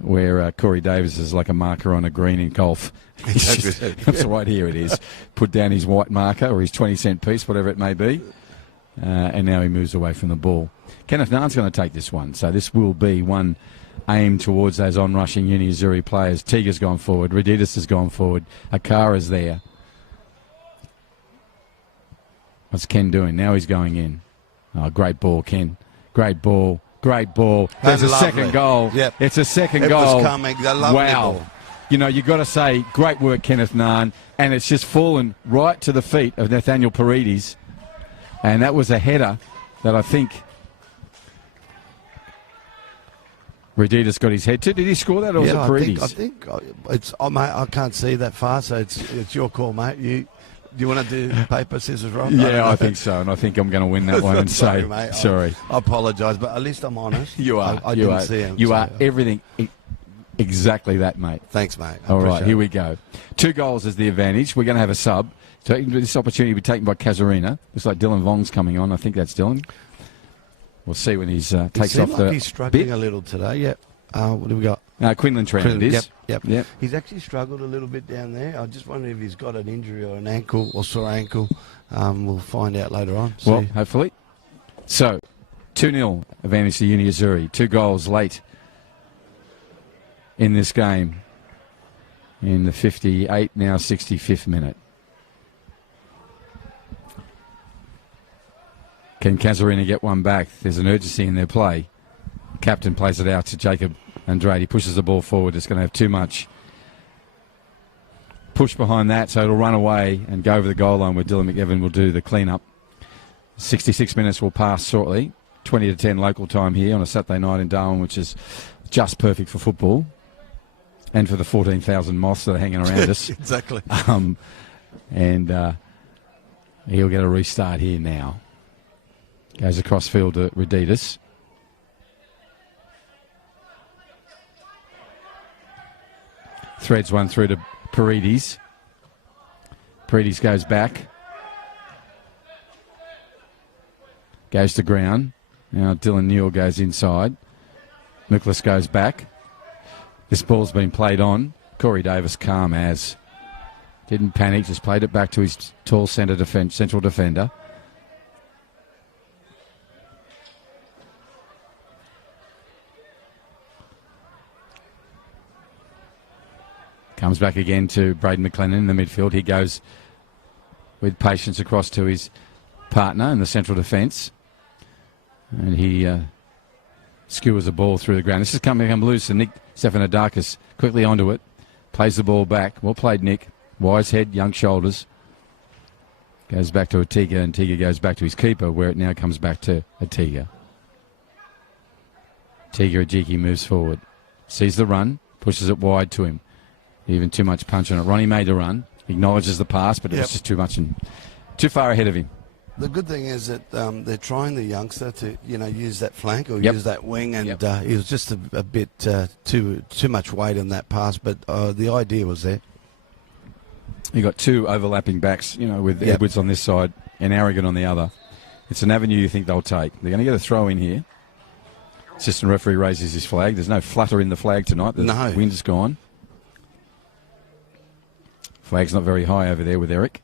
where Corey Davis is like a marker on a green in golf. That's right, here it is. Put down his white marker or his 20-cent piece, whatever it may be. And now he moves away from the ball. Kenneth Narn's going to take this one. So this will be one aimed towards those on-rushing Uni Azzurri players. Tiga's gone forward. Reditas has gone forward. Akara's there. What's Ken doing? Now he's going in. Oh, great ball, Ken. Great ball. Great ball. There's a second goal. Yep. It's a second goal. It was coming. Wow. Ball. You know, you've got to say, great work, Kenneth Narn. And it's just fallen right to the feet of Nathaniel Paredes. And that was a header that I think Reditas got his head to. Did he score that or was it Paredes? I think it's. Mate, I can't see that far, so it's your call, mate. Do you want to do paper, scissors, rock? Yeah, I think so, and I think I'm going to win that one and sorry, say, mate, sorry. I apologise, but at least I'm honest. You are. I didn't see him. You are everything exactly that, mate. Thanks, mate. All right, here we go. 2 goals is the advantage. We're going to have a sub. So this opportunity will be taken by Casuarina. Looks like Dylan Vong's coming on. I think that's Dylan. We'll see when he's takes off the he's struggling bit. A little today, yep. What do we got? Quinlan Trent it is. Yep. He's actually struggled a little bit down there. I just wonder if he's got an injury or an ankle or sore ankle. We'll find out later on. Well, hopefully. So, 2-0 advantage to Uni Azzurri. 2 goals late in this game in the 58, now 65th minute. Can Casuarina get one back? There's an urgency in their play. Captain plays it out to Jacob Andrade. He pushes the ball forward. It's going to have too much push behind that, so it'll run away and go over the goal line where Dylan McEvan will do the clean-up. 66 minutes will pass shortly. 20 to 10 local time here on a Saturday night in Darwin, which is just perfect for football and for the 14,000 moths that are hanging around us. Exactly. And he'll get a restart here now. Goes across field to Reditas. Threads one through to Paredes. Paredes goes back. Goes to ground. Now Dylan Newell goes inside. Nicholas goes back. This ball's been played on. Corey Davis calm as. Didn't panic, just played it back to his tall central defender. Comes back again to Braden McLennan in the midfield. He goes with patience across to his partner in the central defence. And he skewers the ball through the ground. This is coming loose, and Nick Stefanodakis quickly onto it. Plays the ball back. Well played, Nick. Wise head, young shoulders. Goes back to Atiga, and Atiga goes back to his keeper, where it now comes back to Atiga. Atiga Ajiki moves forward. Sees the run. Pushes it wide to him. Even too much punch on it. Ronnie made the run. Acknowledges the pass, but it was just too much and too far ahead of him. The good thing is that they're trying the youngster to, use that flank or use that wing, and he was just a bit too much weight on that pass, but the idea was there. You got 2 overlapping backs, with Edwards on this side and Aragon on the other. it's an avenue you think they'll take. They're going to get a throw in here. Assistant referee raises his flag. There's no flutter in the flag tonight. The wind's gone. Flag's not very high over there with Eric.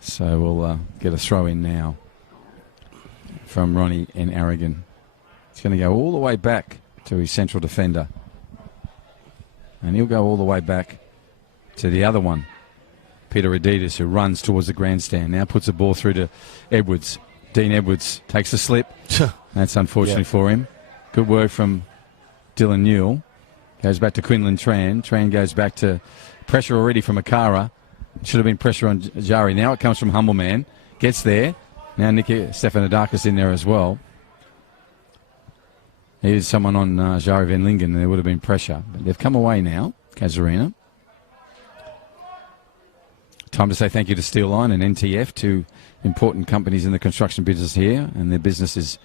So we'll get a throw in now from Ronnie and Aragon. It's going to go all the way back to his central defender. And he'll go all the way back to the other one, Peter Adidas, who runs towards the grandstand. Now puts the ball through to Edwards. Dean Edwards takes a slip. That's unfortunate for him. Good work from Dylan Newell. Goes back to Quinlan Tran. Tran goes back to pressure already from Akara. Should have been pressure on Azzurri. Now it comes from Humble Man. Gets there. Now Stefanidakis in there as well. Here's someone on Azzurri Van Lingen, and there would have been pressure. But they've come away now, Casuarina. Time to say thank you to Steel Line and NTF, two important companies in the construction business here, and their business is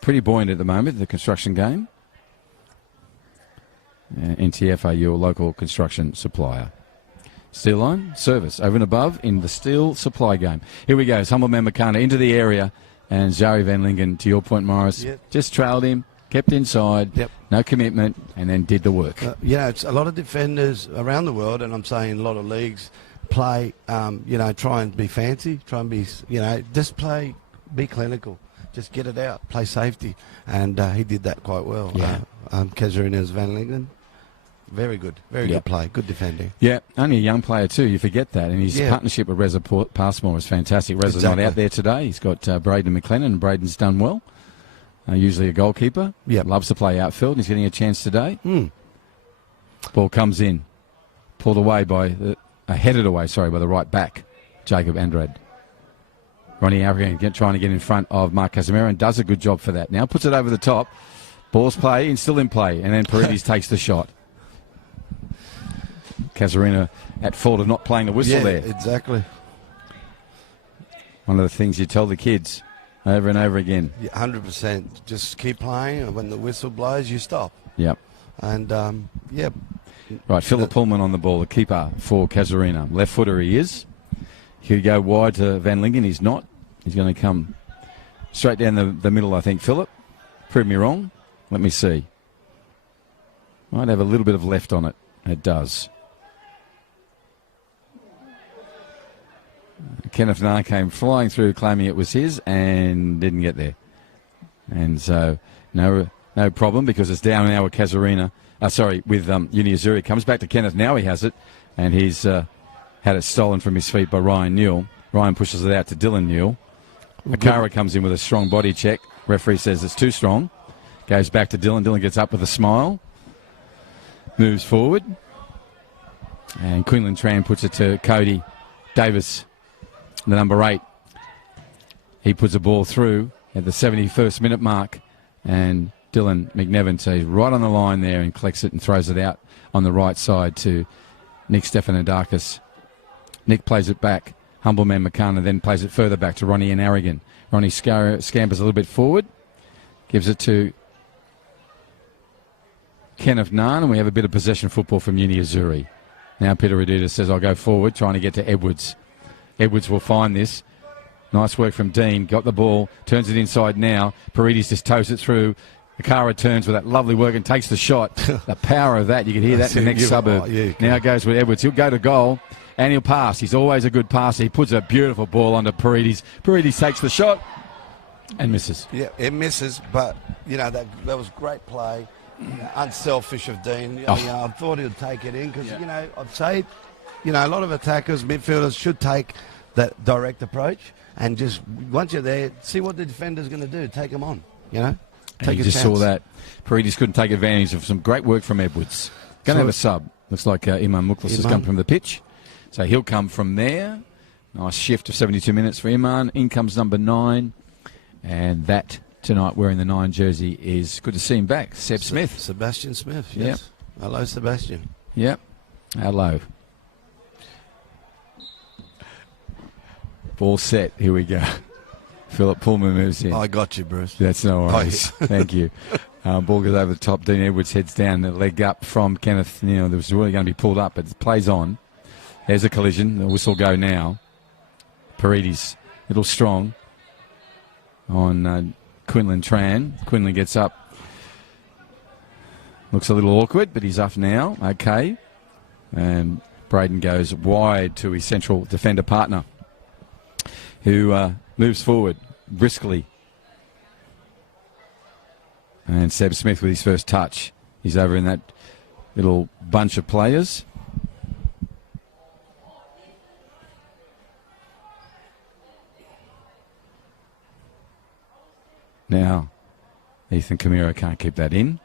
pretty buoyant at the moment, the construction game. NTF are your local construction supplier. Steel Line, service over and above in the steel supply game. Here we go, Humble Man Makana into the area. And Azzurri Van Lingen, to your point, Morris, just trailed him, kept inside, no commitment, and then did the work. It's a lot of defenders around the world, and I'm saying a lot of leagues play, try and be fancy, try and be, just play, be clinical, just get it out, play safety. And he did that quite well. Casuarina's Van Lingen. Very good play, good defending. Yeah, only a young player too, you forget that. And his partnership with Reza Passmore is fantastic. Reza's not out there today. He's got Braden McLennan, and Braden's done well. Usually a goalkeeper. Loves to play outfield, and he's getting a chance today. Ball comes in. Pulled away headed away by the right back, Jacob Andrade. Ronnie Aragon trying to get in front of Mark Casimiro and does a good job for that. Now puts it over the top. Ball's still in play, and then Paredes takes the shot. Casuarina at fault of not playing the whistle there. Exactly. One of the things you tell the kids over and over again. 100%. Just keep playing, and when the whistle blows, you stop. Yep. And, Right, Philip Pullman on the ball, the keeper for Casuarina. Left footer he is. He'll go wide to Van Lingen. He's not. He's going to come straight down the middle, I think. Philip, prove me wrong. Let me see. Might have a little bit of left on it. It does. Kenneth Nairn came flying through claiming it was his and didn't get there. And so no problem because it's down now with Casuarina. With Uni Azzurri. Comes back to Kenneth. Now he has it. And he's had it stolen from his feet by Ryan Newell. Ryan pushes it out to Dylan Newell. Akara comes in with a strong body check. Referee says it's too strong. Goes back to Dylan. Dylan gets up with a smile. Moves forward. And Quinlan Tran puts it to Cody Davis, the number 8. He puts a ball through at the 71st minute mark, and Dylan McNevin stays right on the line there and collects it and throws it out on the right side to Nick Stefanidakis. Nick plays it back. Humble Man Makana then plays it further back to Ronnie and Aragon. Ronnie scampers a little bit forward, gives it to Kenneth Nairn, and we have a bit of possession football from Uni Azzurri. Now Peter Adidas says, I'll go forward, trying to get to Edwards. Edwards will find this. Nice work from Dean. Got the ball, turns it inside now. Paredes just toes it through. Akara turns with that lovely work and takes the shot. The power of that, you can hear that in the next suburb. Now it goes with Edwards. He'll go to goal and he'll pass. He's always a good passer. He puts a beautiful ball onto Paredes. Paredes takes the shot and misses. Yeah, it misses, but, that was great play. Unselfish of Dean. I thought he'd take it in because, I'd say, a lot of attackers, midfielders should take that direct approach and just, once you're there, see what the defender's going to do. Take them on, Take a chance. Saw that. Paredes couldn't take advantage of some great work from Edwards. Going to have a sub. Looks like Iman Muklas has come from the pitch. So he'll come from there. Nice shift of 72 minutes for Iman. In comes number 9. And that tonight wearing the 9 jersey is good to see him back. Seb Smith. Sebastian Smith, yes. Yep. Hello, Sebastian. Yep. Hello. Ball set. Here we go. Philip Pullman moves in. I got you, Bruce. That's no worries. Thank you. Ball goes over the top. Dean Edwards heads down. The leg up from Kenneth. That was really going to be pulled up, but it plays on. There's a collision. The whistle go now. Paredes, a little strong on Quinlan Tran. Quinlan gets up. Looks a little awkward, but he's up now. Okay. And Braden goes wide to his central defender partner, who moves forward briskly. And Seb Smith with his first touch. He's over in that little bunch of players. Now, Ethan Camero can't keep that in.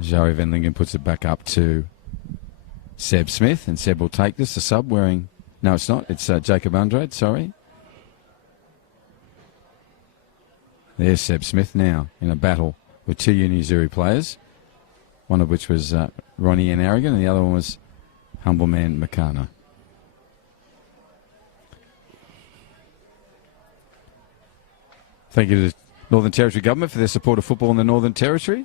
Joey Van Lingen puts it back up to Seb Smith, and Seb will take this. The sub wearing... No, it's not. It's Jacob Andrade, sorry. There's Seb Smith now in a battle with two Uni Azzurri players, one of which was Ronnie and Aragon, and the other one was Humble Man Makana. Thank you to the Northern Territory Government for their support of football in the Northern Territory,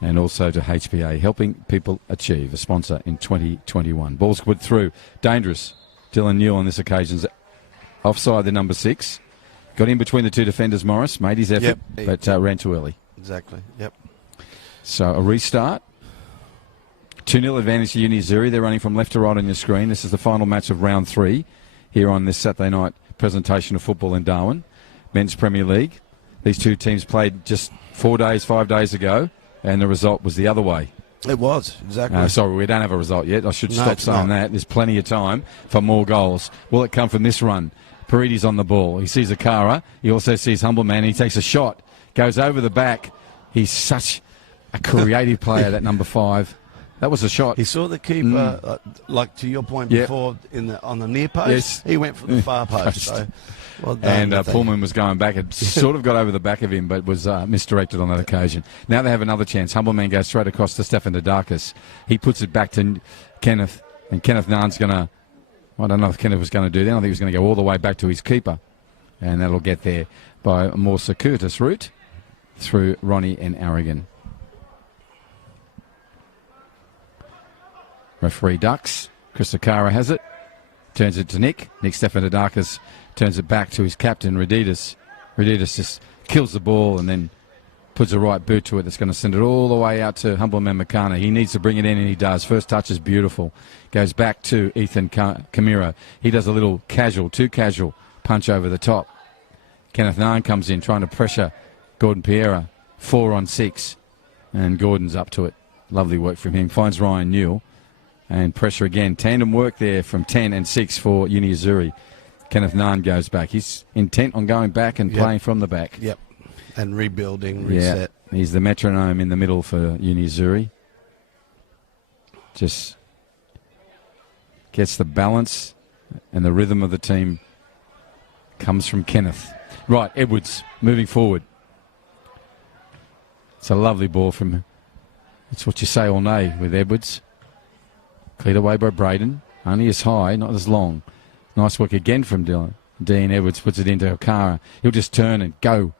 and also to HPA, helping people achieve, a sponsor in 2021. Ball's put through. Dangerous. Dylan Newell on this occasion's offside, the number 6. Got in between the two defenders, Morris. Made his effort, but ran too early. Exactly, yep. So a restart. 2-0 advantage to Uni Azzurri. They're running from left to right on your screen. This is the final match of round 3 here on this Saturday night presentation of football in Darwin. Men's Premier League. These two teams played just 5 days ago, and the result was the other way. It was, exactly. Sorry, we don't have a result yet. I should stop saying that. There's plenty of time for more goals. Will it come from this run? Paredes on the ball. He sees Akara. He also sees Humble Man. He takes a shot. Goes over the back. He's such a creative player, that number 5. That was a shot. He saw the keeper, like to your point before, on the near post. Yes. He went from the far post. So, well done, and Pullman was going back. It sort of got over the back of him, but was misdirected on that occasion. Now they have another chance. Humble Man goes straight across to Stefan Didakis. He puts it back to Kenneth, and Kenneth Nahn's going to... I don't know if Kenneth was going to do that. I think he was going to go all the way back to his keeper. And that'll get there by a more circuitous route through Ronnie and Aragon. Referee ducks. Chris Akara has it. Turns it to Nick. Nick Stefanidakis turns it back to his captain, Reditas. Reditas just kills the ball and then puts a right boot to it that's going to send it all the way out to Humble Man Makana. He needs to bring it in, and he does. First touch is beautiful. Goes back to Ethan Camero. He does a little too casual punch over the top. Kenneth Nahn comes in trying to pressure Gordon Piera. 4 on 6. And Gordon's up to it. Lovely work from him. Finds Ryan Newell. And pressure again. Tandem work there from 10 and 6 for Uni Azzurri. Kenneth Nahn goes back. He's intent on going back and playing from the back. Yep. And rebuilding, reset. Yeah. He's the metronome in the middle for Uni Azzurri. Just gets the balance and the rhythm of the team comes from Kenneth. Right, Edwards moving forward. It's a lovely ball from him. It's what you say all day with Edwards. Cleared away by Braden. Only as high, not as long. Nice work again from Dylan. Dean Edwards puts it into Okara. He'll just turn and go.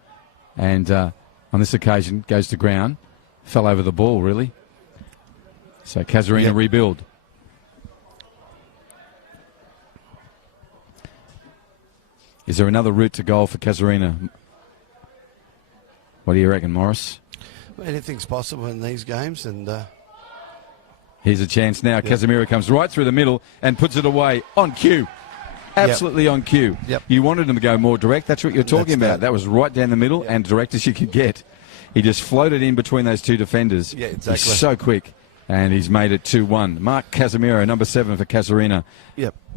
And on this occasion, goes to ground. Fell over the ball, really. So Casuarina rebuild. Is there another route to goal for Casuarina? What do you reckon, Morris? Well, anything's possible in these games, and here's a chance now. Casemiro comes right through the middle and puts it away on cue. Absolutely on cue. Yep. You wanted him to go more direct. That's what you're talking about. That was right down the middle and direct as you could get. He just floated in between those two defenders. Yeah, exactly. He's so quick, and he's made it 2-1. Mark Casemiro, number 7 for Casuarina,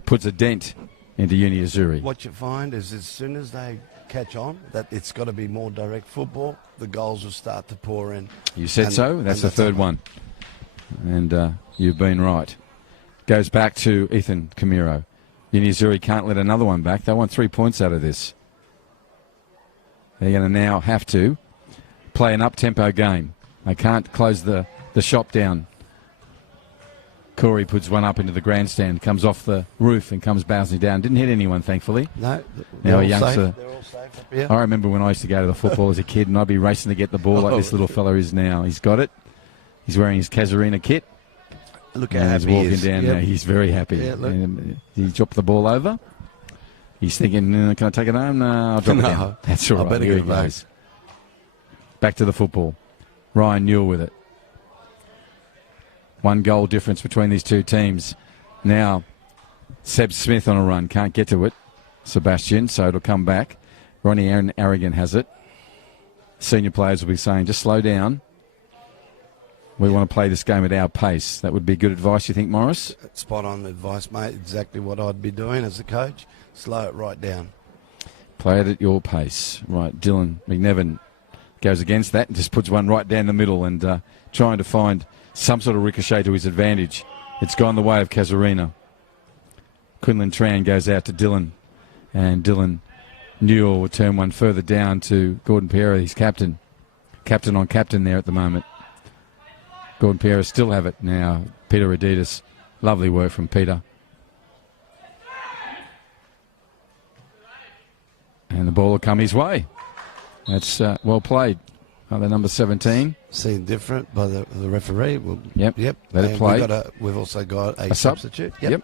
puts a dent into Uni Azzurri. What you find is as soon as they catch on that it's got to be more direct football, the goals will start to pour in. You said so. That's the third one. And you've been right. Goes back to Ethan Camero. Uni Azzurri can't let another one back. They want 3 points out of this. They're going to now have to play an up-tempo game. They can't close the shop down. Corey puts one up into the grandstand, comes off the roof and comes bouncing down. Didn't hit anyone, thankfully. No, now a youngster. They're all safe up here. I remember when I used to go to the football as a kid and I'd be racing to get the ball like this little fella is now. He's got it. He's wearing his Casuarina kit. Look how And happy he's walking he is. down now. He's very happy. Yeah, look. And he dropped the ball over. He's thinking, can I take it home? No, I'll drop it down. That's all right. I better Here get he a vote. goes. Back to the football. Ryan Newell with it. 1 goal difference between these two teams. Now, Seb Smith on a run. Can't get to it. Sebastian, so it'll come back. Ronnie Arrogant has it. Senior players will be saying, just slow down. We want to play this game at our pace. That would be good advice, you think, Morris? Spot on advice, mate. Exactly what I'd be doing as a coach. Slow it right down. Play it at your pace. Right, Dylan McNevin goes against that and just puts one right down the middle and trying to find some sort of ricochet to his advantage. It's gone the way of Casuarina. Quinlan Tran goes out to Dylan, and Dylan Newell will turn one further down to Gordon Pereira, his captain. Captain on captain there at the moment. Gordon Pereira still have it now. Peter Adidas. Lovely work from Peter. And the ball will come his way. That's well played. The number 17. Seen different by the referee. Well, Yep. Let it And play. we've also got a sub. substitute. Yep.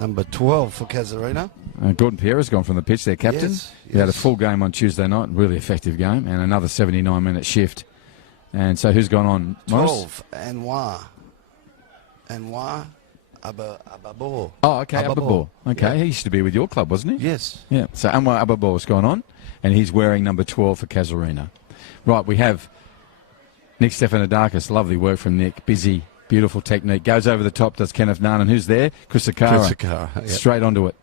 Number 12 for Casuarina. Gordon Pereira's gone from the pitch, their captain. Yes, He had a yes. full game on Tuesday night, really effective game, and another 79-minute shift. And so who's gone on? Morris? 12, Anwar Ababor. Oh, okay, Ababor. Ababor. Okay, Yeah. he used to be with your club, wasn't he? Yes. Yeah, so Anwar Ababor's gone on, and he's wearing number 12 for Casuarina. Right, we have Nick Stefanidakis. Lovely work from Nick. Busy, beautiful technique. Goes over the top, does Kenneth Nunn, and who's there? Chris Sakara. Yep. Straight onto it.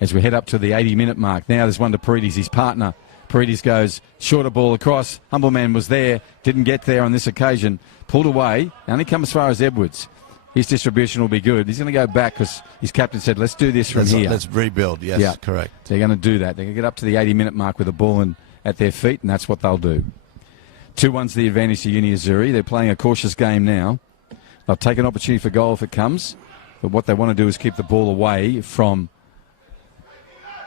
As we head up to the 80-minute mark. Now there's one to Paredes, his partner. Paredes goes, shorter ball across. Humbleman was there, didn't get there on this occasion. Pulled away, only come as far as Edwards. His distribution will be good. He's going to go back because his captain said, let's do this from here. Let's rebuild. Yes, Yeah. correct. They're going to do that. They're going to get up to the 80-minute mark with the ball at their feet, and that's what they'll do. 2-1's the advantage to Uni Azzurri. They're playing a cautious game now. They'll take an opportunity for goal if it comes, but what they want to do is keep the ball away from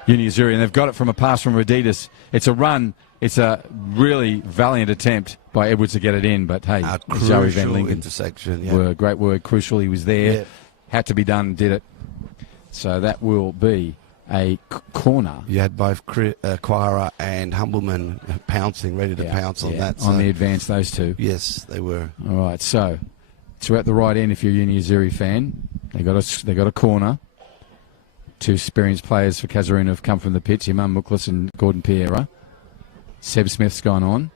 Uni Azzurri, and they've got it from a pass from Raditas. It's a run. It's a really valiant attempt by Edwards to get it in, but hey, A Zoe Van crucial Lincoln. intersection. Yeah. Were great word, crucial. He was there, Yeah. had to be done, did it. So that will be a corner. You had both Quara and Humbleman pouncing, ready to pounce on that. On the advance, those two. Yes, they were. All right, so it's at the right end if you're a Uni Azzurri fan. They got a corner. 2 experienced players for Casuarina have come from the pitch, Imam Muklas and Gordon Pereira. Seb Smith's gone on,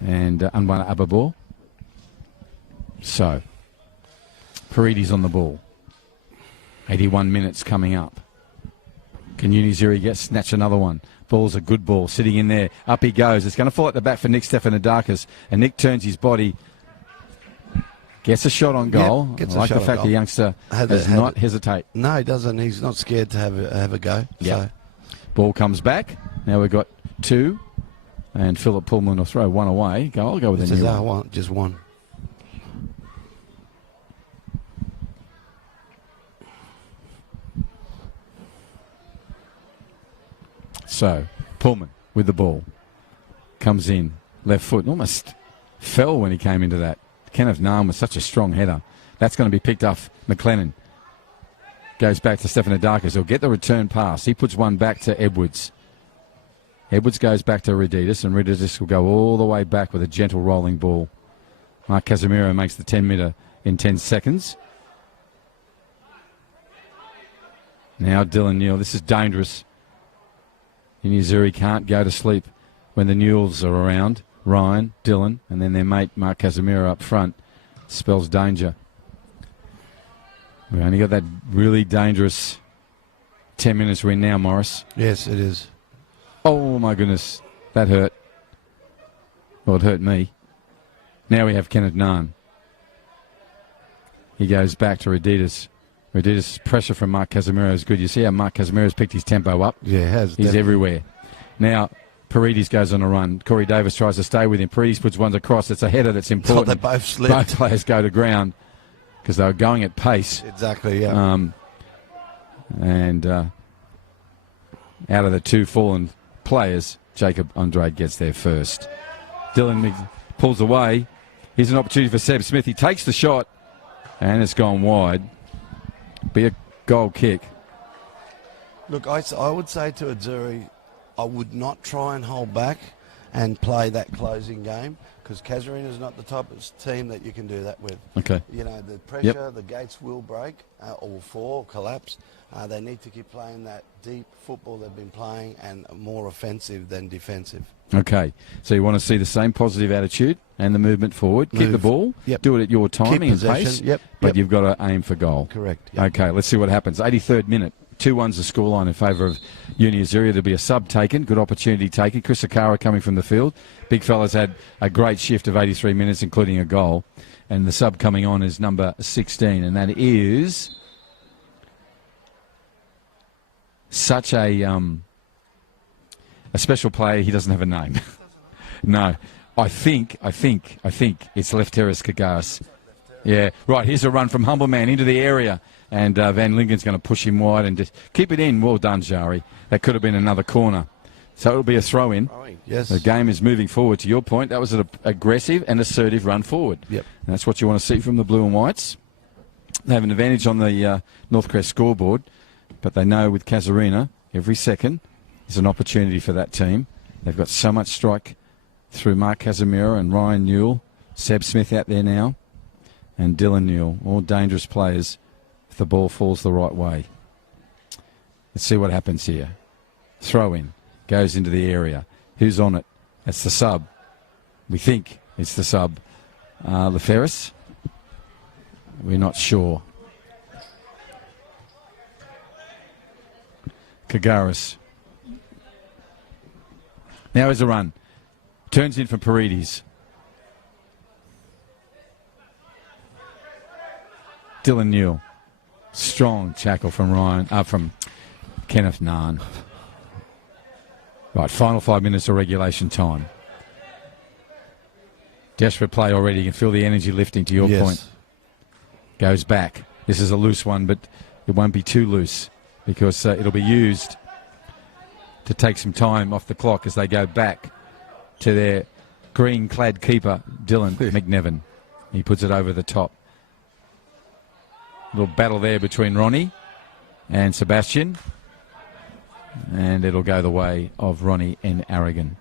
and Anwar Ababor. So, Paredes on the ball. 81 minutes coming up. Can Uni Azzurri snatch another one? Ball's a good ball, sitting in there. Up he goes. It's going to fall at the back for Nick Stefanidakis, and Nick turns his body. Gets a shot on goal. Yep, gets I a like shot the on fact goal. the youngster Had does had not hesitate. No, he doesn't. He's not scared to have a go. Yep. So. Ball comes back. Now we've got 2. And Philip Pullman will throw one away. I'll go with This a is new our one. one, just one. So, Pullman with the ball. Comes in. Left foot. Almost fell when he came into that. Kenneth Nahum was such a strong header. That's going to be picked off McLennan. Goes back to Stefanidakis. He'll get the return pass. He puts one back to Edwards. Edwards goes back to Raditas, and Raditas will go all the way back with a gentle rolling ball. Mark Casemiro makes the 10-metre in 10 seconds. Now Dylan Newell. This is dangerous. Uni Azzurri can't go to sleep when the Newells are around. Ryan, Dylan, and then their mate Mark Casemiro up front. Spells danger. We only got that really dangerous 10 minutes we're in now, Morris. Yes, it is. Oh, my goodness. That hurt. Well, it hurt me. Now we have Kenneth Nunn. He goes back to Raditas. Raditas' pressure from Mark Casemiro is good. You see how Mark Casemiro's picked his tempo up? Yeah, it has. He's definitely. everywhere. Now, Paredes goes on a run. Corey Davis tries to stay with him. Paredes puts one across. It's a header that's important. They both slipped. Both players go to ground because they were going at pace. Exactly, yeah. And out of the 2 fallen players, Jacob Andrade gets there first. Dylan pulls away. Here's an opportunity for Seb Smith. He takes the shot. And it's gone wide. Be a goal kick. Look, I would say to Azzurri, I would not try and hold back and play that closing game, because Casuarina is not the type of team that you can do that with. Okay. You know, the pressure, the gates will break or fall or collapse. They need to keep playing that deep football they've been playing and more offensive than defensive. Okay. So you want to see the same positive attitude and the movement forward. Keep the ball. Yep. Do it at your timing and pace. Yep. But you've got to aim for goal. Correct. Yep. Okay, let's see what happens. 83rd minute. 2-1's the scoreline in favour of Uni Azzurri. There'll be a sub taken. Good opportunity taken. Chris Akara coming from the field. Big fella's had a great shift of 83 minutes, including a goal. And the sub coming on is number 16, and that is such a special player. He doesn't have a name. No, I think it's Lefteris Kagaris. Yeah, right. Here's a run from Humble Man into the area, and Van Lingen's going to push him wide and just keep it in. Well done, Jari. That could have been another corner. So it'll be a throw-in. Yes. The game is moving forward. To your point, that was an aggressive and assertive run forward. Yep. And that's what you want to see from the Blue and Whites. They have an advantage on the Northcrest scoreboard, but they know with Casuarina, every second is an opportunity for that team. They've got so much strike through Mark Casemiro and Ryan Newell. Seb Smith out there now, and Dylan Newell. All dangerous players if the ball falls the right way. Let's see what happens here. Throw in. Goes into the area. Who's on it? That's the sub. We think it's the sub. Leferis? We're not sure. Kagaris. Now is a run. Turns in for Paredes. Dylan Newell. Strong tackle from from Kenneth Nahn. Right, final 5 minutes of regulation time. Desperate play already. You can feel the energy lifting, to your point. Goes back. This is a loose one, but it won't be too loose because it'll be used to take some time off the clock as they go back to their green-clad keeper, Dylan McNevin. He puts it over the top. Little battle there between Ronnie and Sebastian. And it'll go the way of Ronnie and Aragon.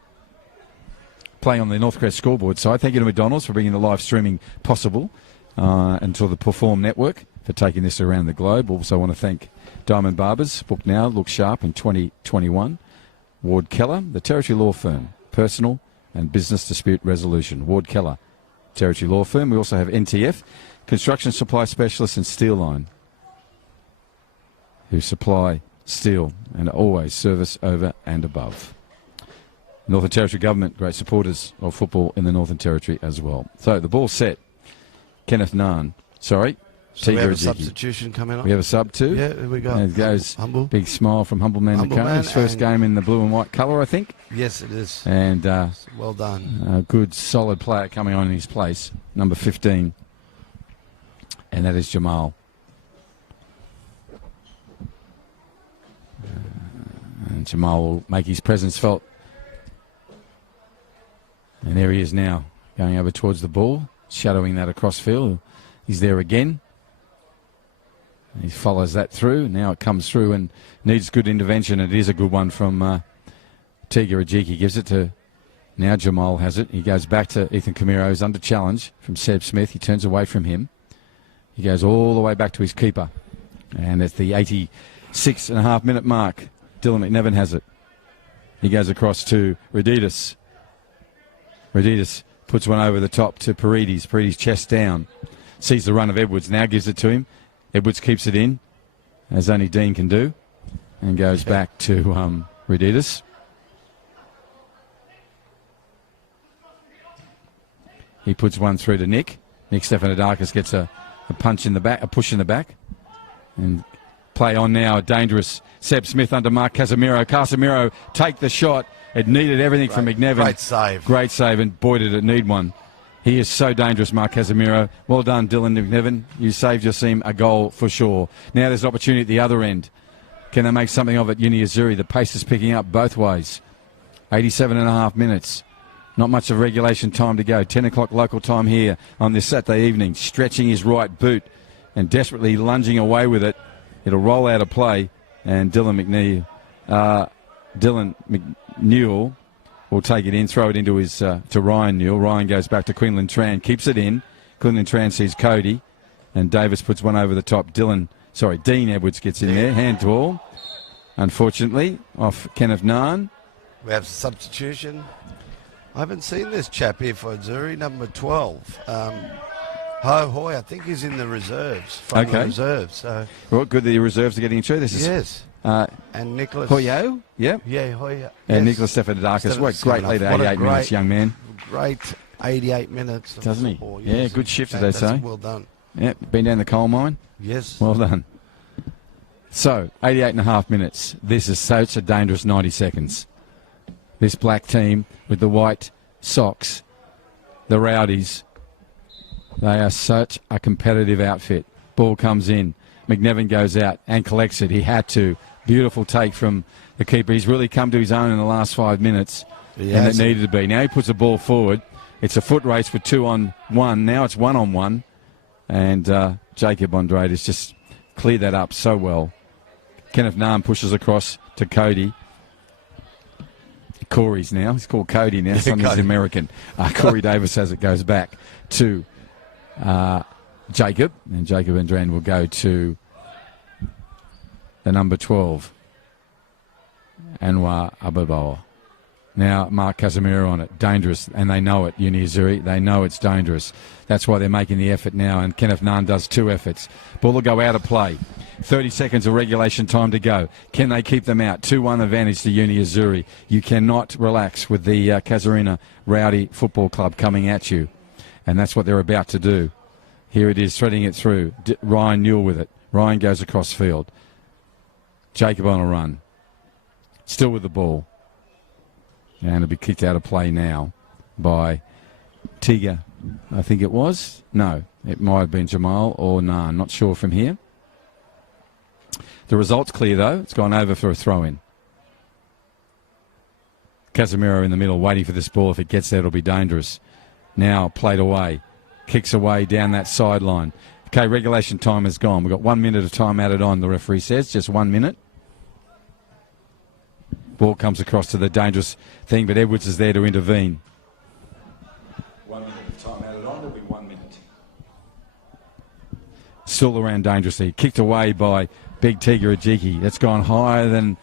Playing on the Northcrest scoreboard side. Thank you to McDonald's for bringing the live streaming possible, and to the Perform Network for taking this around the globe. Also want to thank Diamond Barbers, booked now, look sharp in 2021. Ward Keller, the Territory Law Firm, personal and business dispute resolution. Ward Keller, Territory Law Firm. We also have NTF, construction supply specialist, and Steel Line, who supply steel and always service over and above. Northern Territory Government, great supporters of football in the Northern Territory as well. So the ball's set. Kenneth Nahn. Sorry. So we have a substitution coming up. We have a sub too. Yeah, here we go. And it goes Humble. Big smile from Humble Man Nakano. His first game in the blue and white colour, I think. Yes, it is. And well done. A good, solid player coming on in his place, number 15. And that is Jamal. And Jamal will make his presence felt. And there he is now, going over towards the ball, shadowing that across field. He's there again. He follows that through. Now it comes through and needs good intervention. It is a good one from Tiga Ajiki. Gives it to, now Jamal has it. He goes back to Ethan Camiro. He's under challenge from Seb Smith. He turns away from him. He goes all the way back to his keeper. And at the 86.5 minute mark, Dylan McNevin has it. He goes across to Reditas. Reditas puts one over the top to Paredes. Paredes chest down. Sees the run of Edwards. Now gives it to him. Edwards keeps it in, as only Dean can do, and goes back to Reditas. He puts one through to Nick. Nick Stefanidakis gets a punch in the back, a push in the back. And play on now, a dangerous Seb Smith under Mark Casemiro. Casemiro take the shot. It needed everything from McNevin. Great save. Great save, and boy did it need one. He is so dangerous, Mark Casemiro. Well done, Dylan McNevin. You saved your team a goal for sure. Now there's opportunity at the other end. Can they make something of it? Uni Azzurri, the pace is picking up both ways. 87.5 minutes. Not much of regulation time to go. 10 o'clock local time here on this Saturday evening. Stretching his right boot and desperately lunging away with it. It'll roll out of play, and Dylan McNeil will take it in, throw it into his to Ryan Newell. Ryan goes back to Quinlan Tran, keeps it in. Quinlan Tran sees Cody, and Davis puts one over the top. Dean Edwards gets in there, handball. Unfortunately, off Kenneth Nahn. We have substitution. I haven't seen this chap here for Azzurri, number 12. Ho Hoy, I think he's in the reserves. From the reserves. So. Well, good the reserves are getting through. This is yes. And Nicholas Hoyo, yep. Yeah, Hoyo. And Nicholas Stefanidakis. What great leader, 88 minutes, young man. Great 88 minutes. Doesn't he? Football, yes. Yeah, good shift, they say. Well done. Yep, been down the coal mine. Yes. Well done. So, 88 and a half minutes. This is such a dangerous 90 seconds. This black team with the white socks, the Rowdies, they are such a competitive outfit. Ball comes in. McNevin goes out and collects it. He had to. Beautiful take from the keeper. He's really come to his own in the last 5 minutes, and it needed to be. Now he puts the ball forward. It's a foot race with 2-on-1. Now it's 1-on-1, and Jacob Andrade has just cleared that up so well. Kenneth Nahn pushes across to Cody. Corey's now. He's called Cody now. Something's American. Corey Davis as it goes back to Jacob. And Jacob Andrade will go to the number 12, Anwar Ababoa. Now Mark Casemiro on it. Dangerous. And they know it, Uni Azzurri. They know it's dangerous. That's why they're making the effort now. And Kenneth Nahn does 2 efforts. Ball will go out of play. 30 seconds of regulation time to go. Can they keep them out? 2-1 advantage to Uni Azzurri. You cannot relax with the Casuarina Rowdy Football Club coming at you. And that's what they're about to do. Here it is, threading it through. Ryan Newell with it. Ryan goes across field. Jacob on a run. Still with the ball. And it'll be kicked out of play now by Tiga, I think it was. No, it might have been Jamal or Nahn. Not sure from here. The result's clear, though. It's gone over for a throw-in. Casemiro in the middle, waiting for this ball. If it gets there, it'll be dangerous. Now played away. Kicks away down that sideline. Okay, regulation time is gone. We've got 1 minute of time added on, the referee says. Just 1 minute. Ball comes across to the dangerous thing, but Edwards is there to intervene. 1 minute of time added on. It'll be 1 minute. Still around dangerously. Kicked away by Big Tiga Ajiki. That's gone higher than...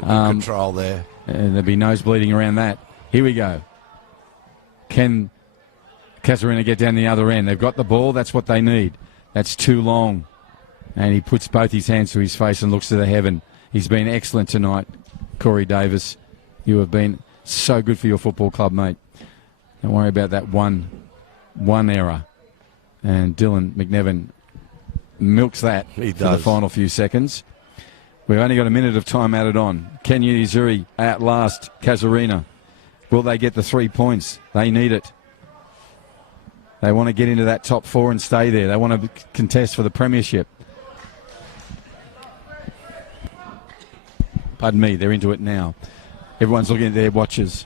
control there. And there'll be nose bleeding around that. Here we go. Can Casuarina get down the other end? They've got the ball. That's what they need. That's too long. And he puts both his hands to his face and looks to the heaven. He's been excellent tonight, Corey Davis. You have been so good for your football club, mate. Don't worry about that one error. And Dylan McNevin milks that for the final few seconds. We've only got a minute of time added on. Can Uni Azzurri outlast Casuarina? Will they get the 3 points? They need it. They want to get into that top 4 and stay there. They want to contest for the premiership. Pardon me, they're into it now. Everyone's looking at their watches.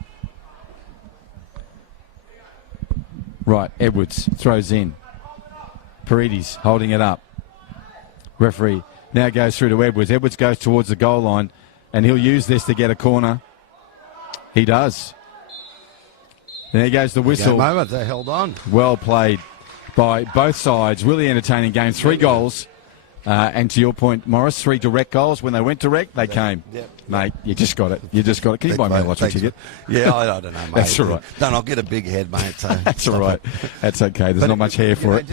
Right, Edwards throws in. Paredes holding it up. Referee now goes through to Edwards. Edwards goes towards the goal line, and he'll use this to get a corner. He does. There goes the whistle. Moment, they held on. Well played by both sides. Really entertaining game. 3 goals. And to your point, Morris, 3 direct goals. When they went direct, they came. Yep. Mate, you just got it. You just got it. Can you buy me a lottery ticket? Yeah, I don't know, mate. That's all right. Don't, I'll get a big head, mate. So that's all right. That's okay. There's not much hair for it.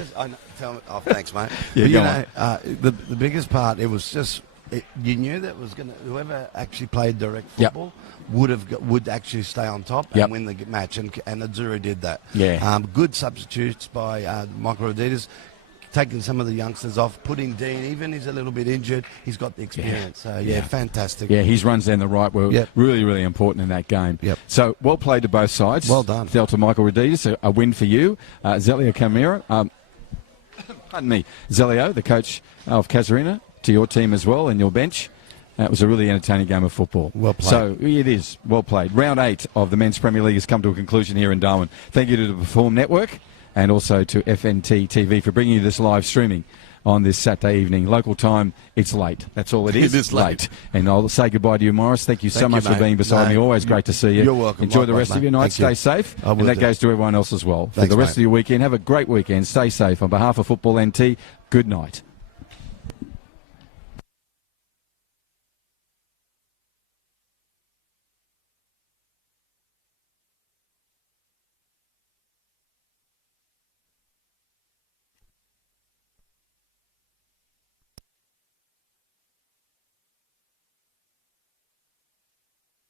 Tell me, thanks, mate. Yeah, the biggest part, it was just, you knew that was going to, whoever actually played direct football would actually stay on top and win the match, and Azzurri did that. Yeah. Good substitutes by Michael Rodriguez. Taking some of the youngsters off, putting Dean, even he's a little bit injured, he's got the experience. So, fantastic. Yeah, his runs down the right were really, really important in that game. Yep. So, well played to both sides. Well done. Delta Michael Rodriguez, a win for you. Zelio Camara, pardon me, Zelio, the coach of Casuarina, to your team as well and your bench. It was a really entertaining game of football. Well played. So, it is well played. Round 8 of the Men's Premier League has come to a conclusion here in Darwin. Thank you to the Perform Network and also to FNT TV for bringing you this live streaming on this Saturday evening. Local time, it's late. That's all it is. It is late. And I'll say goodbye to you, Morris. Thank you so much for mate. being beside me. Always great to see you. You're welcome. Enjoy the Likewise, rest of your mate. night. Thank Stay you. safe. I will And that do. goes to everyone else as well. For Thanks, the rest mate. of your weekend, have a great weekend. Stay safe. On behalf of Football NT, good night.